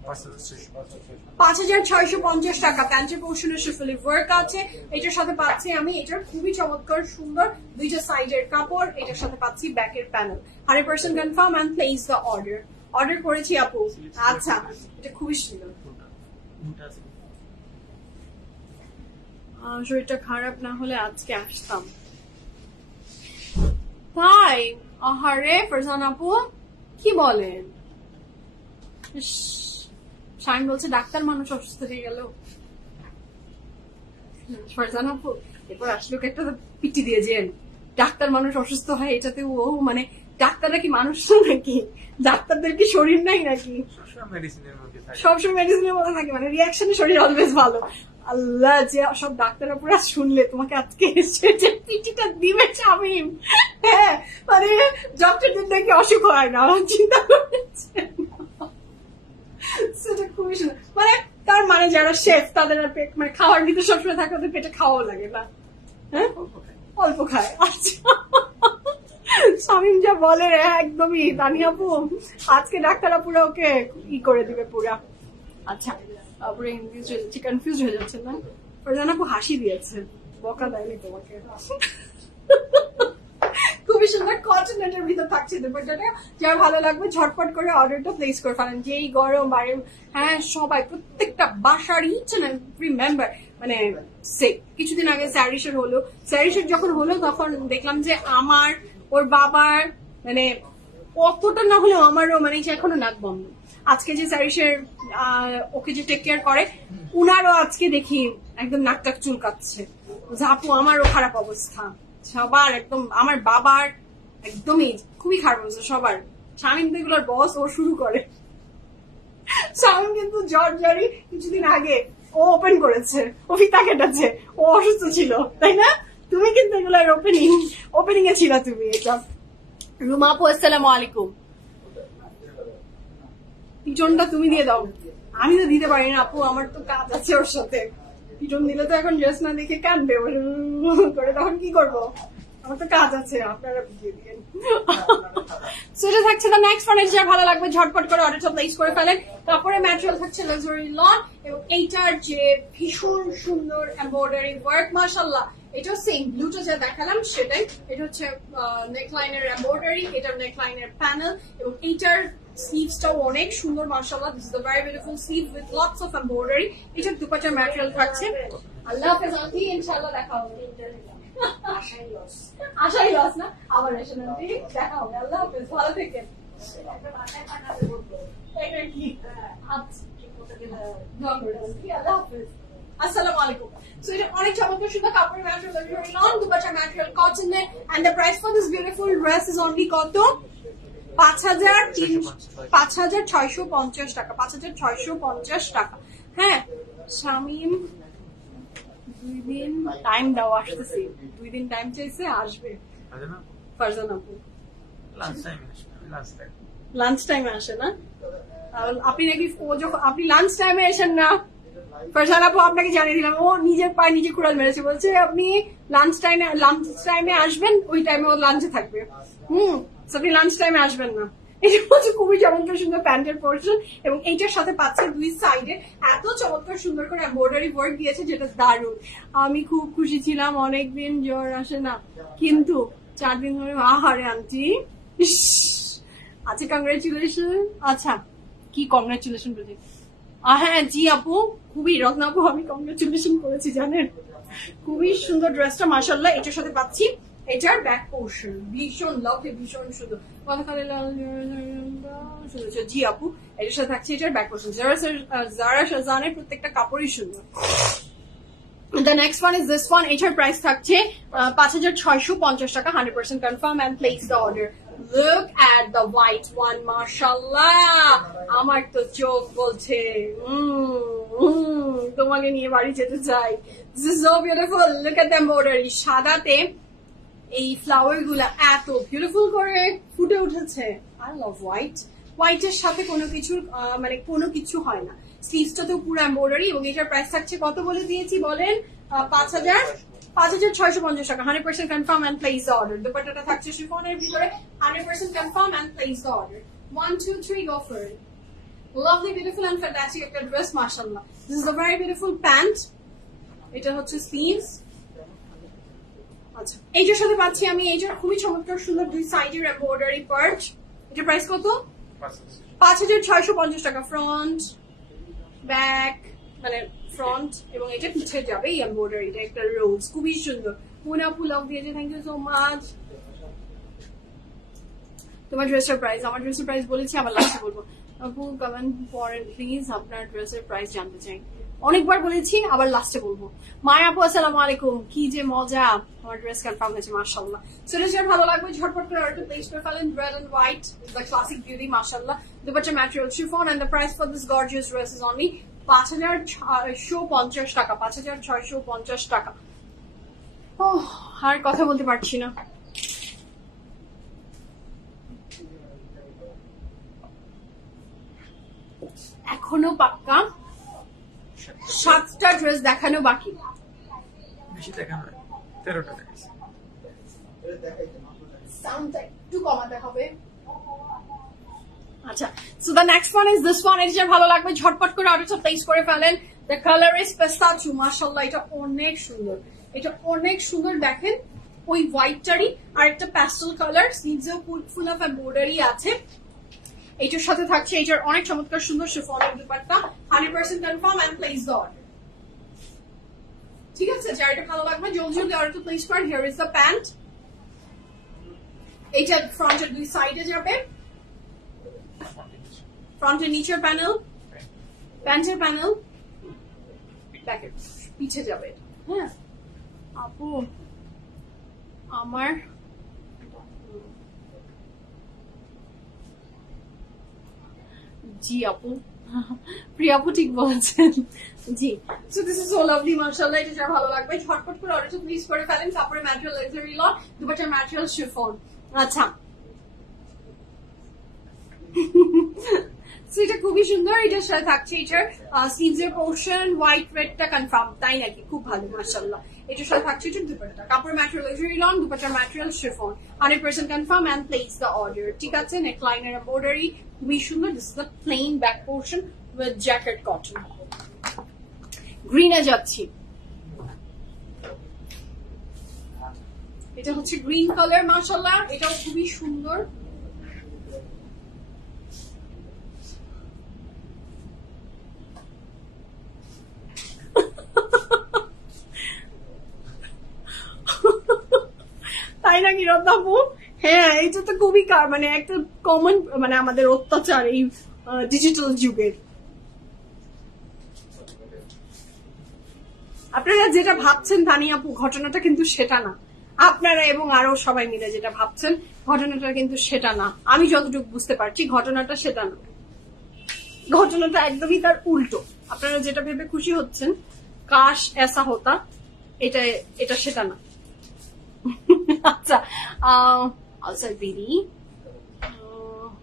5,650 টাকা। প্যান্টের পোর্শনে শিফলি ওয়ার্ক আছে। এটার সাথে পাচ্ছি আমি এটার খুবই চমৎকার সুন্দর দুইটা সাইডের কাপড়। এটার সাথে পাচ্ছি ব্যাকের panel. 100% confirm and place the order. Order করেছি আপু। আচ্ছা, এটা খুবই সুন্দর। শরীরটা খারাপ না হলে আজকে আসতাম। তাই? আহারে ফারজান আপু কি বলেন? শাইন বলছে ডাক্তার মানুষ অসুস্থ হয়ে গেল। ফারজান আপু এরপর আসলে একটা পিটি দিয়েছেন, ডাক্তার মানুষ অসুস্থ হয়, এটাতে ও মানে ডাক্তাররা কি মানুষ নাকি? ডাক্তারদের কি শরীর নাই নাকি? সবসময় মেডিসিনের মধ্যে থাকে, মানে রিয়াকশনে শরীর অলওয়েজ ভালো। আল্লাহ, যে সব ডাক্তাররা পুরো শুনলে তোমাকে আজকে এসে যে পিটিটা দিবে শামিম, হ্যাঁ মানে ডক্টরদের নাকি অসুখ হয় না, চিন্তা করছে। সেটা খুবই সুন্দর, মানে তার মানে যারা শেফ তাদের আর পেট মানে খাওয়ার ভিতরে সবসময় থাকে, ওদের পেটে খাওয়াও লাগে না, হ্যাঁ অল্প খায়। আচ্ছা শামিম যা বলে একদমই তানিয়া আপু, আজকে ডাক্তাররা পুরো ওকে ই করে দিবে পুরা। আচ্ছা পুরো কনফিউজ হয়ে যাচ্ছে না? ফারজান আপু হাসি দিয়েছে, বকা দেয়নি তোমাকে। খুবই সুন্দর কটন নেটের ভিতর থাকছে দুপাট্টাটা, যার ভালো লাগবে ঝটপট করে অর্ডারটা প্লেস করে ফেলেন। যেই গরম বাইরে, হ্যাঁ সবাই প্রত্যেকটা বাসার ইচ এন্ড এভরি মেম্বার, মানে কিছুদিন আগে স্যারিশের হলো, স্যারিশের যখন হলো তখন দেখলাম যে আমার ওর বাবার মানে কতটা না হলেও আমারও মানে এখনো নাক বন্ধ। আজকে যে স্যারিশের ওকে যে টেক কেয়ার করে, উনারও আজকে দেখি একদম নাক টাক চুলকাচ্ছে। আপু আমারও খারাপ অবস্থা, সবার একদম, আমার বাবার একদমই খুবই খারাপ অবস্থা সবার। শামিম তো এগুলোর বস, ও শুরু করে। শামিম কিন্তু জ্বর জারি কিছুদিন আগে ও ওপেন করেছে, ও ফিতা কেটেছে, ও অসুস্থ ছিল, তাই না? তুমি কিন্তু এগুলোর ওপেনিং এ ছিল তুমি। এটা রুমা আপু আসসালামু আলাইকুম, পিটনটা তুমি দিয়ে দাও, আমি তো দিতে পারি না আপু, আমার তো কাজ আছে ওর সাথে। পিটন দিলে তো এখন ড্রেস না দেখে কাঁদবে করে, তখন কি করবো? আমার তো কাজ আছে, আপনারা বুঝিয়ে দিন। সেটা থাকছে না নেক্সট ওয়ান, যা ভালো লাগবে ঝটপট করে অর্ডারটা প্লেস করে ফেলেন। তারপরে ম্যাটেরিয়াল থাকছে লাক্সারি লন, এবং এইটার যে ভীষণ সুন্দর এমব্রয়ডারি ওয়ার্ক মাশাআল্লাহ, এটা সেম ব্লুটা যা দেখালাম সেটাই। এটা হচ্ছে নেকলাইনের এমব্রয়ডারি, এটার নেকলাইনের প্যানেল, এবং এইটার স্লিভসটাও অনেক সুন্দর মাশাআল্লাহ। This is the very beautiful sleeve with lots of embroidery. এটার দুপাট্টার ম্যাটেরিয়াল থাকছে। আল্লাহ হাফেজ আন্টি, ইনশাআল্লাহ দেখা হবে। আশাই লস না, আবার আসেন আন্টি, দেখা হবে। আল্লাহ হাফেজ, ভালো থাকেন। আসসালামু আলাইকুম। So এটা অনেক চমৎকার সুন্দর কাপড়ের ম্যাটেরিয়াল, নন দুপাট্টার ম্যাটেরিয়াল কটন এর, and the price for this beautiful dress is only কত? 5,650 টাকা, 5,650 টাকা। হ্যাঁ শামিম 2 দিন টাইম দাও, আসতেছি। 2 দিন টাইম চাইছে, আসবে ফারজান আপু। লাঞ্চ টাইমে আসে না আপনি নাকি? ও যখন আপনি লাঞ্চ টাইমে আসেন না, ফারজান আপু আপনাকে জানিয়ে দিলাম, ও নিজের পায়ে নিজে কুড়াল মেরেছে, বলছে আপনি লাঞ্চ টাইমে আসবেন, ওই টাইমে ও লাঞ্চে থাকবে। আপনি লাঞ্চ টাইমে আসবেন না। এটা হচ্ছে খুবই চমৎকার সুন্দর প্যান্টের পোর্শন, এবং এইটার সাথে পাচ্ছে দুই সাইডে এত চমৎকার সুন্দর করে এমব্রয়ডারি ওয়ার্ক দিয়েছে, যেটা দারুণ। আমি খুব খুশি ছিলাম, অনেকদিন জ্বর আসে না, কিন্তু 4 দিন ধরে আহারে আন্টি। আচ্ছা কংগ্রেচুলেশন। আচ্ছা কি কংগ্রেচুলেশন বলছি? হ্যাঁ জি আপু, খুবই রত্না আপু, আমি কংগ্রেচুলেশন করেছি জানেন। খুবই সুন্দর ড্রেসটা মাশাআল্লাহ। এটার সাথে পাচ্ছি এটার ব্যাক পোর্শন ভীষণ লাভলি, ভীষণ সুন্দর। জি আপু, এটার সাথে থাকছে এটার ব্যাক পোর্শন। জারা শাহজাহানের প্রত্যেকটা কাপড়ই সুন্দর। The next one is this one. এটার প্রাইস থাকছে 5,650 টাকা, 100% confirm and place the order. Look at the white one, mashallah. আমার তো চোখ বলছে তোমাকে নিয়ে বাড়ি যেতে চাই। This is so beautiful. Look at the embroidery. সাদাতে এই ফ্লাওয়ার গুলা এত বিউটিফুল করে ফুটে উঠেছে। I love white. হোয়াইট এর সাথে কোনো কিছুর মানে কোনো কিছু হয় না। স্লিভসটা তো পুরো এমব্রয়ডারি এবং এটার প্রাইস থাকছে কত বলে দিয়েছি বলেন? 5,650 টাকা, 100% confirm and place the order. দুপাট্টাটা থাকছে শিফনের ভিতরে, 100% confirm and place the order. 1 2 3 go for it. Lovely, beautiful and fantastic একটা ড্রেস, মাশাআল্লাহ। This is a very beautiful pant. এটা হচ্ছে স্লিভস। আচ্ছা, এইটার সাথে পাচ্ছি আমি এইটার খুবই চমৎকার সুন্দর দুই সাইডের এমব্রয়ডারি পার্ট। এটার প্রাইস কত? 5,650 টাকা। ফ্রন্ট ব্যাক মানে ফ্রন্ট এবং এটা পিছিয়ে যাবে এই এমব্রয়ডারিটা, একটা রোজ খুবই সুন্দর। মুনা পুলক দিয়েছে, থ্যাংক ইউ সো মাচ। তোমার ড্রেসের প্রাইস, আমার ড্রেসের প্রাইস বলেছি, আবার লাস্টে বলবো। আপু কমেন্ট পড়েন প্লিজ, আপনার ড্রেসের প্রাইস জানতে চাই। অনেকবার বলেছি, আবার লাস্টে বলবো। মায়া আপু আসসালামু আলাইকুম, কি যে মজা, আমার ড্রেস কনফার্ম হয়েছে, মাশাআল্লাহ। সো ড্রেসটা ভালো লাগবে, ঝটপট করে অর্ডার প্লেস করে ফেলেন। Red and white, the classic beauty, মাশাআল্লাহ। Dupatta material chiffon and the price for this gorgeous dress is only 5,650 টাকা, 5,650 টাকা। আর কথা বলতে পারছি না। এখনো পাক্কা 7টা ড্রেস দেখানো বাকি। বেশি দেখানো 13টা দেখাইছি। সাউন্ডটা একটু কমাতে হবে। আচ্ছা, so the next one is this one. এটা ভালো লাগবে, ঝটপট করে অর্ডারটা প্লেস করে ফেলেন। দ্য কালার ইজ পিস্তাচিও, মাশাআল্লাহ। এটা অনেক সুন্দর, এটা অনেক সুন্দর। দেখেন ওই হোয়াইটটারই আর একটা প্যাস্টেল কালার, স্লিভসেও ফুল অফ এমব্রয়ডারি আছে। এটার সাথে থাকছে এটার অনেক চমৎকার সুন্দর শিফনের dupatta, 100% confirm and place the order. ঠিক আছে, যার এটা ভালো লাগবে জলদি জলদি অর্ডারটা প্লেস করেন। Here is the pant. এটা ফ্রন্টের দুই সাইডে যাবে, ফ্রন্টের নিচের প্যানেল, প্যান্টের প্যানেল, ব্যাকের পিছে যাবে। হ্যাঁ আপু, আমার জি আপু, প্রিয়া আপু ঠিক বলেছেন, জি। So this is so lovely, মাশাআল্লাহ। এটা যার ভালো লাগবে ঝটপট করে অর্ডারটা প্লেস করে ফেলেন। কাপড়ের ম্যাটেরিয়াল লাক্সারি লট, দুপাট্টার ম্যাটেরিয়াল শিফন। আচ্ছা, এটা খুবই সুন্দর। এটার সাথে থাকছে এটার স্লিভসের পোর্শন, হোয়াইট রেডটা কনফার্ম, তাই নাকি? খুব ভালো, মাশাআল্লাহ। এটার সাথে থাকছে এটার দুপাট্টা, কাপড় ম্যাটেরিয়াল লাক্সারি লন, দুপাট্টার material chiffon, 100% confirm and place the order. ঠিক আছে, নেকলাইনের এমব্রয়ডারি খুবই সুন্দর। This is the plain back portion with jacket cotton. গ্রিনে যাচ্ছি, এটা হচ্ছে গ্রিন কালার, মাশাআল্লাহ। এটাও খুবই সুন্দর। তাই নাকি রত্নাপু? হ্যাঁ, এটা তো খুবই মানে একটা কমন মানে আমাদের অত্যাচার এই ডিজিটাল যুগের। আপনারা যেটা ভাবছেন তানিয়া আপু, ঘটনাটা কিন্তু সেটা না। আপনারা এবং আরো সবাই মিলে যেটা ভাবছেন, ঘটনাটা কিন্তু সেটা না। আমি যতটুকু বুঝতে পারছি ঘটনাটা সেটা না, ঘটনাটা একদমই তার উল্টো। আপনারা যেটা ভেবে খুশি হচ্ছেন কাশ এসা হতা, এটা সেটা না। আচ্ছা, আচ্ছা দিদি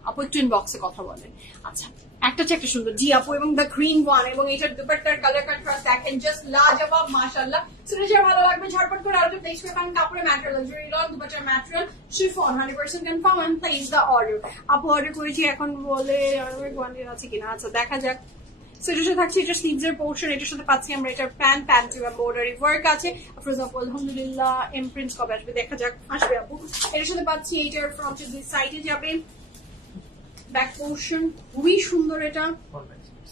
আপু একটু ইনবক্সে কথা বলেন। আচ্ছা, একটা হচ্ছে একটা সুন্দর, জি আপু, এবং দ্য গ্রিন ওয়ান, এবং এটার দুপাট্টার কালার কন্ট্রাস্ট দেখেন, জাস্ট লাজবাব, মাশাআল্লাহ। সুরেশা ভালো লাগবে, ঝটপট করে অর্ডার প্লেস করে পান। কাপড়ের ম্যাটেরিয়াল লাক্সারি লন, দুপাট্টার material chiffon, 100% confirm and place the order. আপু অর্ডার করেছি, এখন বলে কোয়ান্টিটি আছে কিনা, আচ্ছা দেখা যাক। সো এটার সাথে থাকছে এটা স্লিভসের পোর্শন, এটার সাথে পাচ্ছি আমরা এটার প্যান্ট এমব্রয়ডারি ওয়ার্ক আছে। আলহামদুলিল্লাহ এমপ্রিন্টস কবে আসবে দেখা যাক, আসবে আপু। এটার সাথে পাচ্ছি এইটার ফ্রন্টের দুই সাইডে যাবে ব্যাক পোর্শন, খুবই সুন্দর। এটা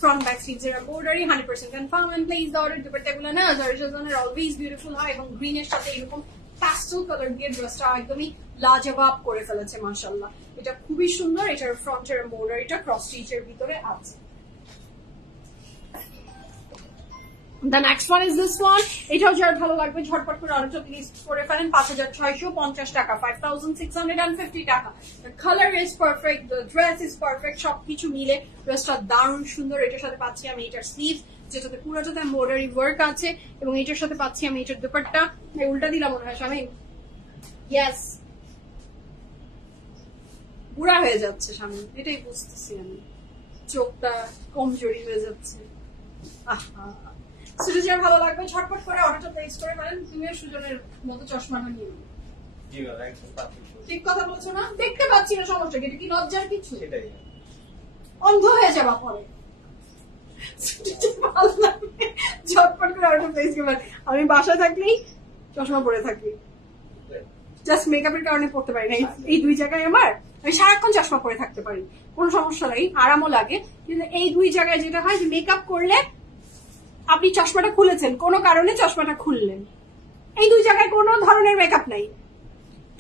ফ্রন্ট ব্যাক স্লিভসের embroidery, 100% confirm and place the order. দুপাট্টাগুলো না জারা শাহজাহানের অলওয়েজ বিউটিফুল হয় এবং গ্রিনের সাথে এরকম প্যাস্টেল কালার দিয়ে ড্রেসটা একদমই লাজবাব করে ফেলেছে মাশাআল্লাহ। এটা খুবই সুন্দর। এটার ফ্রন্টের বর্ডার এটা ক্রস স্টিচের ভিতরে আছে। The next one is this one. এটাও যার ভালো লাগবে ঝটপট করে অর্ডারটা প্লেস করে ফেলেন। 5650 টাকা, 5650 টাকা। The color is perfect, the dress is perfect, সবকিছু মিলে ড্রেসটা দারুণ সুন্দর। এটার সাথে পাচ্ছি আমি এটার স্লিভস, যেটাতে পুরোটাতে এমব্রয়ডারি ওয়ার্ক আছে, এবং এটার সাথে পাচ্ছি আমি এটার দুপাট্টা। উল্টা দিলাম মনে হয় স্বামী। ইয়েস, বুড়া হয়ে যাচ্ছে স্বামী, এটাই বুঝতেছি আমি, চোখটা কমজোরি হয়ে যাচ্ছে। আহা, সেটা যার ভালো লাগবে ঝটপট করে অর্ডারটা প্লেস করে ফেলেন। তুমিও সুজনের মতো চশমাটা নিয়ে নাও। ঠিক কথা বলছো না? দেখতে পাচ্ছি না, সমস্যা কি? এটা কি লজ্জার কিছু? অন্ধ হয়ে যাবা পরে। ভালো লাগবে ঝটপট করে অর্ডারটা প্লেস করে ফেলেন। আমি বাসায় থাকলেই চশমা পরে থাকি, জাস্ট মেকআপের কারণে পড়তে পারি না। এই দুই জায়গায় আমার, আমি সারাক্ষণ চশমা পরে থাকতে পারি, কোনো সমস্যা নাই, আরামও লাগে। কিন্তু এই দুই জায়গায় যেটা হয় যে মেকআপ করলে আপনি চশমাটা খুলেছেন, কোনো কারণে চশমাটা খুললেন, এই দুই জায়গায় কোনো ধরনের মেকআপ নাই,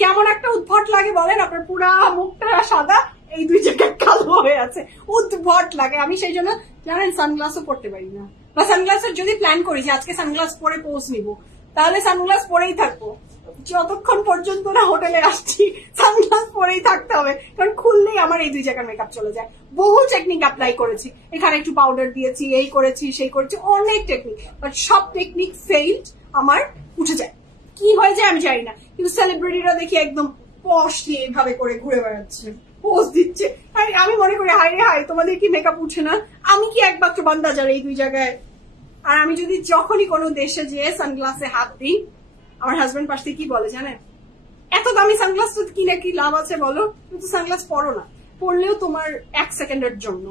কেমন একটা উদ্ভট লাগে বলেন? আপনার পুরা মুখটা সাদা, এই দুই জায়গায় কালো হয়ে আছে, উদ্ভট লাগে। আমি সেই জন্য জানেন সানগ্লাসও পরতে পারি না, বা সানগ্লাসের যদি প্ল্যান করি যে আজকে সানগ্লাস পরে পোজ নিব, তাহলে সানগ্লাস পরেই থাকবো যতক্ষণ পর্যন্ত না হোটেলে আসছি, সানগ্লাস পরেই থাকতে হবে, কারণ খুললেই আমার এই দুই জায়গার মেকআপ চলে যায়। বহু টেকনিক অ্যাপ্লাই করেছি, এখানে একটু পাউডার দিয়েছি, এই করেছি সেই করেছি, অনেক টেকনিক, বাট সব টেকনিক ফেইলড, আমার উঠে যায়। কি হয়ে যায় আমি জানি না, কিন্তু সেলিব্রিটিরা দেখি একদম পশলি এইভাবে করে ঘুরে বেড়াচ্ছে, পোজ দিচ্ছে, আমি মনে করি হাই রে হাই, তোমাদের কি মেকআপ উঠে না? আমি কি একমাত্র বান্দা যারা এই দুই জায়গায়? আর আমি যদি যখনই কোনো দেশে যেয়ে সানগ্লাসে হাত দিই, আমার হাজবেন্ড পাশ থেকে কি বলে জানেন? এত দামি সানগ্লাস তো কিনে কি লাভ আছে বলো? তুমি তো সানগ্লাস পরো না, পরলেও তোমার 1 সেকেন্ডের জন্য,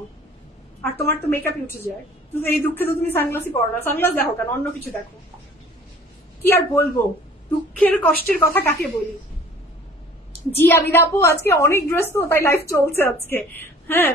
আর তোমার তো মেকআপই উঠে যায়। কিন্তু এই দুঃখে তো তুমি সানগ্লাসই পরো না। সানগ্লাস দেখো কেন, অন্য কিছু দেখো। কি আর বলবো, দুঃখের কষ্টের কথা কাকে বলি। জি আবিদা আপু, আজকে অনেক ড্রেস তো, তাই লাইফ চলছে আজকে। হ্যাঁ,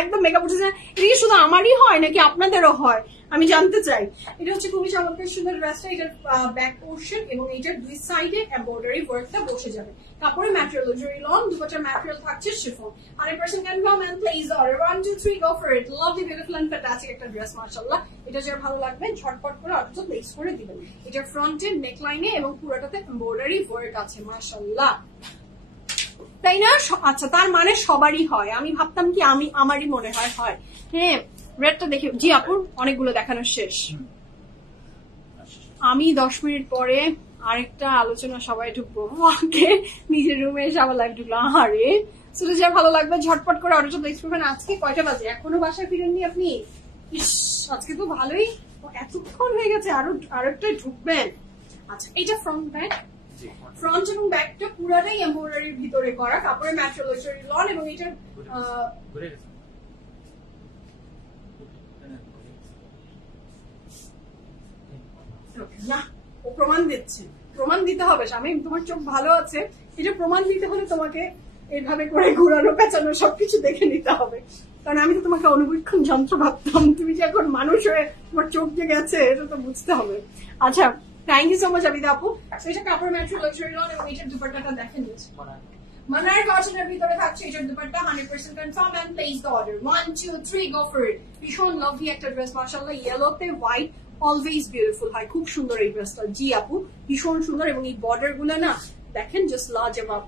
একদম মেকআপ উঠে যায়। এটা কি শুধু আমারই হয় নাকি আপনাদেরও হয়? আমি জানতে চাই। এটা হচ্ছে খুবই চমৎকার সুন্দর ড্রেসটা। এটার ব্যাক পোর্শন এবং এটার দুই সাইডে এমব্রয়ডারি ওয়ার্কটা বসে যাবে। কাপড়ের ম্যাটেরিয়াল জরি লন, দুপাটার ম্যাটেরিয়াল থাকছে chiffon. 100% confirm and place order 1 2 3 go for it. Lovely beautiful and fantastic একটা ড্রেস মাশাআল্লাহ। এটা যার ভালো লাগবে ঝটপট করে অর্ডারটা প্লেস করে দিবেন। এটার ফ্রন্টে নেকলাইনে এবং পুরোটাতে এমব্রয়ডারি ওয়ার্ক আছে মাশাআল্লাহ, তাই না? আচ্ছা, তার মানে সবারই হয়। আমি ভাবতাম কি আমারই মনে হয়। হ্যাঁ, রেডটা দেখি। জি আপুর অনেকগুলো দেখানো শেষ। আমি 10 মিনিট পরে আরেকটা আলোচনা সবাই ঢুকবো, আগে নিজের রুমে এসে আবার লাইভ ঢুকলাম। আরে সেটা যা ভালো লাগবে ঝটপট করে অর্ডারটা প্লেস করবেন। আজকে কয়টা বাজে? এখনো বাসায় ফিরেননি আপনি? ইস, আজকে তো ভালোই এতক্ষণ হয়ে গেছে, আরেকটাই ঢুকবেন। আচ্ছা, এইটা ফ্রন্ট ব্যাক, ফ্রন্ট এবং ব্যাকটা পুরাটাই এমব্রয়ডারির ভিতরে করা, কাপড়ের ম্যাটেরিয়াল জরি লন, এবং এটা না, ও প্রমাণ দিচ্ছে, প্রমাণ দিতে হবে স্বামী, তোমার চোখ ভালো আছে, এটা প্রমাণ দিতে হলে তোমাকে এভাবে করে ঘুরানো পেঁচানো সবকিছু দেখে নিতে হবে। কারণ আমি তো তোমাকে অনুবীক্ষণ যন্ত্র ভাবতাম, তুমি যে এখন মানুষ হয়ে তোমার চোখ যে গেছে, এটা তো বুঝতে হবে। আচ্ছা, thank you so much Abida আপু। এটা কাপড় ম্যাটেরিয়াল লাক্সারি লন, এবং এটার দুপাট্টাটা দেখেন মানার কটনের ভিতরে থাকছে এটার dupatta. 100% confirm and place the order 1 2 3 go for it. ভীষণ লাভলি একটা ড্রেস মাশাআল্লাহ, ইয়েলোতে হোয়াইট, অলওয়েজ বিউটিফুল হয়, খুব সুন্দর এই ড্রেসটা। জি আপু, ভীষণ সুন্দর, এবং এই বর্ডার গুলো না দেখেন, জাস্ট লাজবাব।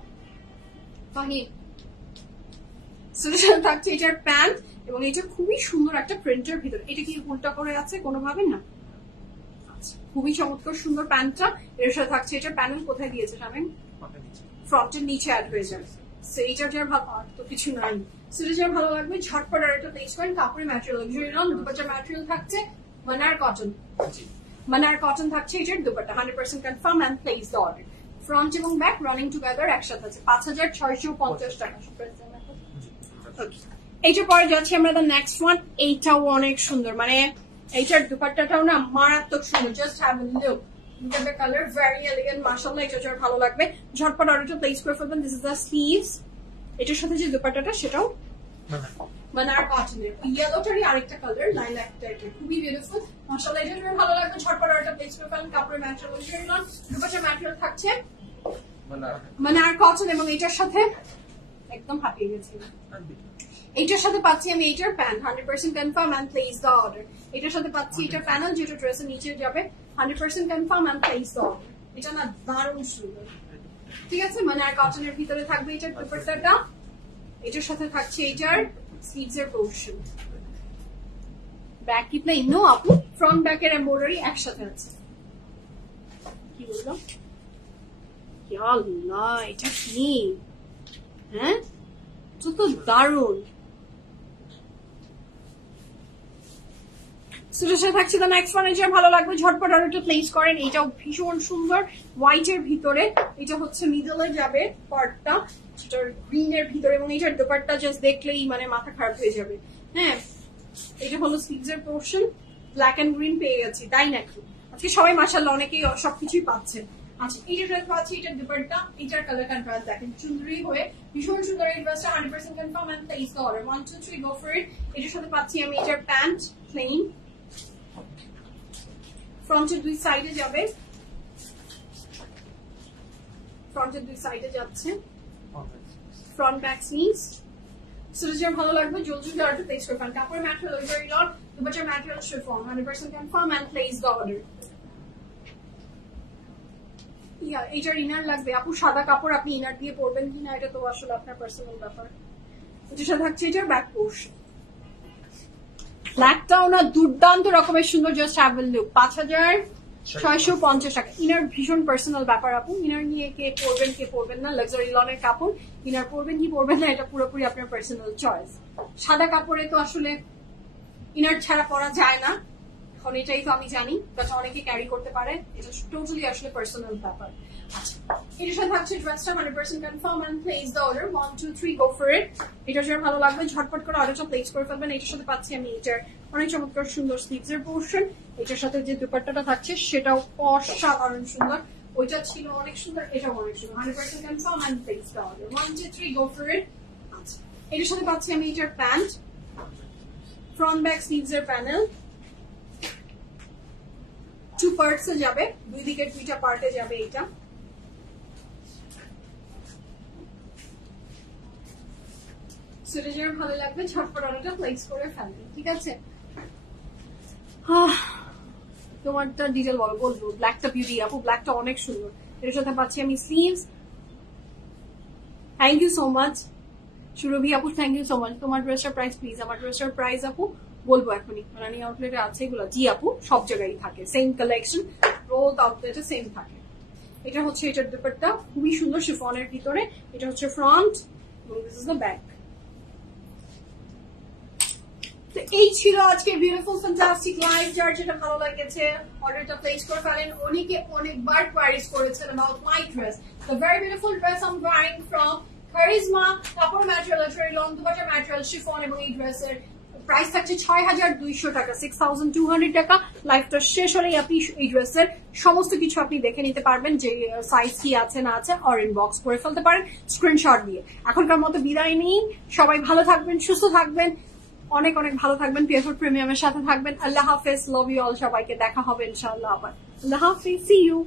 থাকছে এটার প্যান্ট, এবং এটা খুবই সুন্দর একটা প্রিন্টের ভিতরে। এটা কি উল্টা করে আছে কোনোভাবে? না, খুবই চমৎকার সুন্দর প্যান্টটা। এর সাথে থাকছে এটার প্যানেল কোথায় দিয়েছে শামিম? ফ্রন্টের নিচে অ্যাড হয়ে যাবে। সেইটা যার ভালো, আর তো কিছু নাই। সেটা যার ভালো লাগবে ঝটপট আর একটা প্লেস করেন। কাপড়ের ম্যাটেরিয়াল লাক্সারি লন, দুপাট্টার ম্যাটেরিয়াল থাকছে মানার কটন। মানার কটন থাকছে এটার dupatta. 100% confirm and place the order. Front এবং ব্যাক রানিং টুগেদার একসাথে আছে। 5650 টাকা। এইটার পরে যাচ্ছি আমরা দ্য নেক্সট ওয়ান। এইটাও অনেক সুন্দর, মানে এইটার দুপাট্টাটাও না মারাত্মক সুন্দর। Just have a look, look at the color, very elegant মাশাআল্লাহ। এটা যার ভালো লাগবে ঝটপট অর্ডারটা প্লেস করে ফেলবেন। This is the sleeves. এটার সাথে যে দুপাট্টাটা সেটাও মানার কটনের, ইয়েলোটারই আরেকটা কালার, লাইলাক টাইপের, খুবই বিউটিফুল। মাশাআল্লাহ এটা শুনে ভালো লাগবে, ঝটপট অর্ডারটা প্লেস করে ফেলেন। কাপড়ের ম্যাটেরিয়াল অনুযায়ী নন, দুপাশের ম্যাটেরিয়াল থাকছে মানে আর কটন, এবং এটার সাথে একদম হাঁপিয়ে গেছি। এইটার সাথে পাচ্ছি আমি এইটার pant 100% confirm and place the order. এটার সাথে পাচ্ছি এটার প্যানেল যেটা ড্রেসের নিচে যাবে 100% confirm and place the order. এটা না দারুণ সুন্দর, ঠিক আছে? মানে আর কটনের ভিতরে থাকবে এটার দুপাট্টাটা, এটার সাথে থাকছে এটার স্লিভস এর পোরশন। ব্যাক কিতনা ইনো আপু, ফ্রন্ট ব্যাক এর এমব্রয়ডারি একসাথে আছে। কি বললাম? আল্লাহ এটা কি, হ্যাঁ তো দারুণ। থাকছে দ্য নেক্সট ওয়ান, এটা ভালো লাগবে, ঝটপট অর্ডারটা প্লেস করেন। এটাও ভীষণ সুন্দর হোয়াইট এর ভিতরে, এটা হচ্ছে মিডলে যাবে পার্টটা, এটার গ্রিন এর ভিতরে, এবং এটার দোপাট্টা জাস্ট দেখলেই মানে মাথা খারাপ হয়ে যাবে। হ্যাঁ, এটা হলো স্লিভস এর পোর্শন, ব্ল্যাক এন্ড গ্রিন পেয়ে গেছি, তাই নাকি? আজকে সবাই মাশাআল্লাহ অনেকেই সবকিছুই পাচ্ছেন। আচ্ছা এইটা ড্রেস পাচ্ছি, এটার দুপাট্টা, এটার কালার কন্ট্রাস্ট দেখেন সুন্দরী হয়ে, ভীষণ সুন্দর। এই ড্রেসটা 100% confirm and place the order. 1 2 3 go for it. এটার সাথে পাচ্ছি আমি এটার প্যান্ট প্লেন, ফ্রন্টের দুই সাইডে যাবে, ফ্রন্টের দুই সাইডে যাচ্ছে ফ্রন্ট ব্যাক স্লিভস। সুরজার ভালো লাগবে, জলদি অর্ডার প্লেস করবেন। কাপড়ের ম্যাটেরিয়াল ওই লট, দুপাট্টার material chiffon 100% confirm and place the order. এটার ইনার লাগবে আপু, সাদা কাপড় আপনি ইনার দিয়ে পরবেন কিনা এটা তো আসলে আপনার পার্সোনাল ব্যাপার। এটার সাথে থাকছে এটার ব্যাক পোর্শন, ব্ল্যাকটাও না দুর্দান্ত রকমের সুন্দর, জাস্ট হ্যাভ লুক। 5650 টাকা। ইনার ভীষণ পার্সোনাল ব্যাপার আপু, ইনার নিয়ে কে পরবেন কে পরবেন না, লাক্সারি লনের কাপড়, ইনার পরবেন কি পরবেন না এটা পুরোপুরি আপনার পার্সোনাল চয়েস। সাদা কাপড়ে তো আসলে ইনার ছাড়া পরা যায় না, এখন এটাই তো আমি জানি, বাট অনেকে ক্যারি করতে পারে, এটা টোটালি আসলে পার্সোনাল ব্যাপার। আচ্ছা এটার সাথে থাকছে ড্রেসটা 100% confirm and place the order. 1 2 3 go for it. এটা যার ভালো লাগবে ঝটপট করে অর্ডারটা প্লেস করে ফেলবেন। এটার সাথে পাচ্ছি আমি এটার অনেক চমৎকার সুন্দর স্লিভস এর পোর্শন, এটার সাথে যে দুপাট্টাটা থাকছে সেটাও অসাধারণ সুন্দর, ওইটা ছিল অনেক সুন্দর, এটাও অনেক সুন্দর। 100% confirm and place the order. 1 2 3 go for it. আচ্ছা এটার সাথে পাচ্ছি আমি এটার প্যান্ট, ফ্রন্ট ব্যাক স্লিভস এর প্যানেল, 2 পার্টস এ যাবে, দুই দিকের দুইটা পার্টে যাবে। এটা সুরেজের ভালো লাগবে, ঝটপট অর্ডারটা প্লেস করে ফেলবেন, ঠিক আছে? তোমারটা ডিটেল বলবো। ব্ল্যাকটা বিউটি আপু, ব্ল্যাকটা অনেক সুন্দর। এর সাথে পাচ্ছি আমি sleeves. Thank you so much Surabhi আপু, থ্যাংক ইউ সো মাচ। তোমার ড্রেসটার প্রাইস প্লিজ। আমার ড্রেসটার প্রাইস আপু বলবো এখনই, রানি আউটলেটে আছে এগুলো। জি আপু, সব জায়গায় থাকে সেম কালেকশন, রোল আউটলেটে সেম থাকে। এটা হচ্ছে এটার দুপাট্টা, খুবই সুন্দর শিফনের ভিতরে। এটা হচ্ছে ফ্রন্ট এবং দিস ইজ দ্য ব্যাক। তো এই ছিল আজকে বিউটিফুল ফ্যান্টাস্টিক লাইভ। যার যেটা ভালো লেগেছে অর্ডারটা প্লেস করে ফেলেন। অনেকে অনেকবার কোয়ারিজ করেছেন about my dress, the very beautiful dress I'm wearing from Karisma, কাপড় ম্যাটেরিয়াল লং দুপাট্টার ম্যাটেরিয়াল শিফন, এবং এই ড্রেসের প্রাইস থাকছে 6200 টাকা, 6200 টাকা। লাইভটা শেষ হলেই আপনি এই ড্রেসের সমস্ত কিছু আপনি দেখে নিতে পারবেন, যে সাইজ কি আছে না আছে, অর ইনবক্স করে ফেলতে পারেন স্ক্রিনশট দিয়ে। এখনকার মতো বিদায় নিন, সবাই ভালো থাকবেন, সুস্থ থাকবেন, অনেক অনেক ভালো থাকবেন, পিএফআর প্রিমিয়ামের সাথে থাকবেন। আল্লাহ হাফেজ, লাভ ইউ অল। সবাইকে দেখা হবে ইনশাআল্লাহ আবার। আল্লাহ হাফেজ, সি ইউ।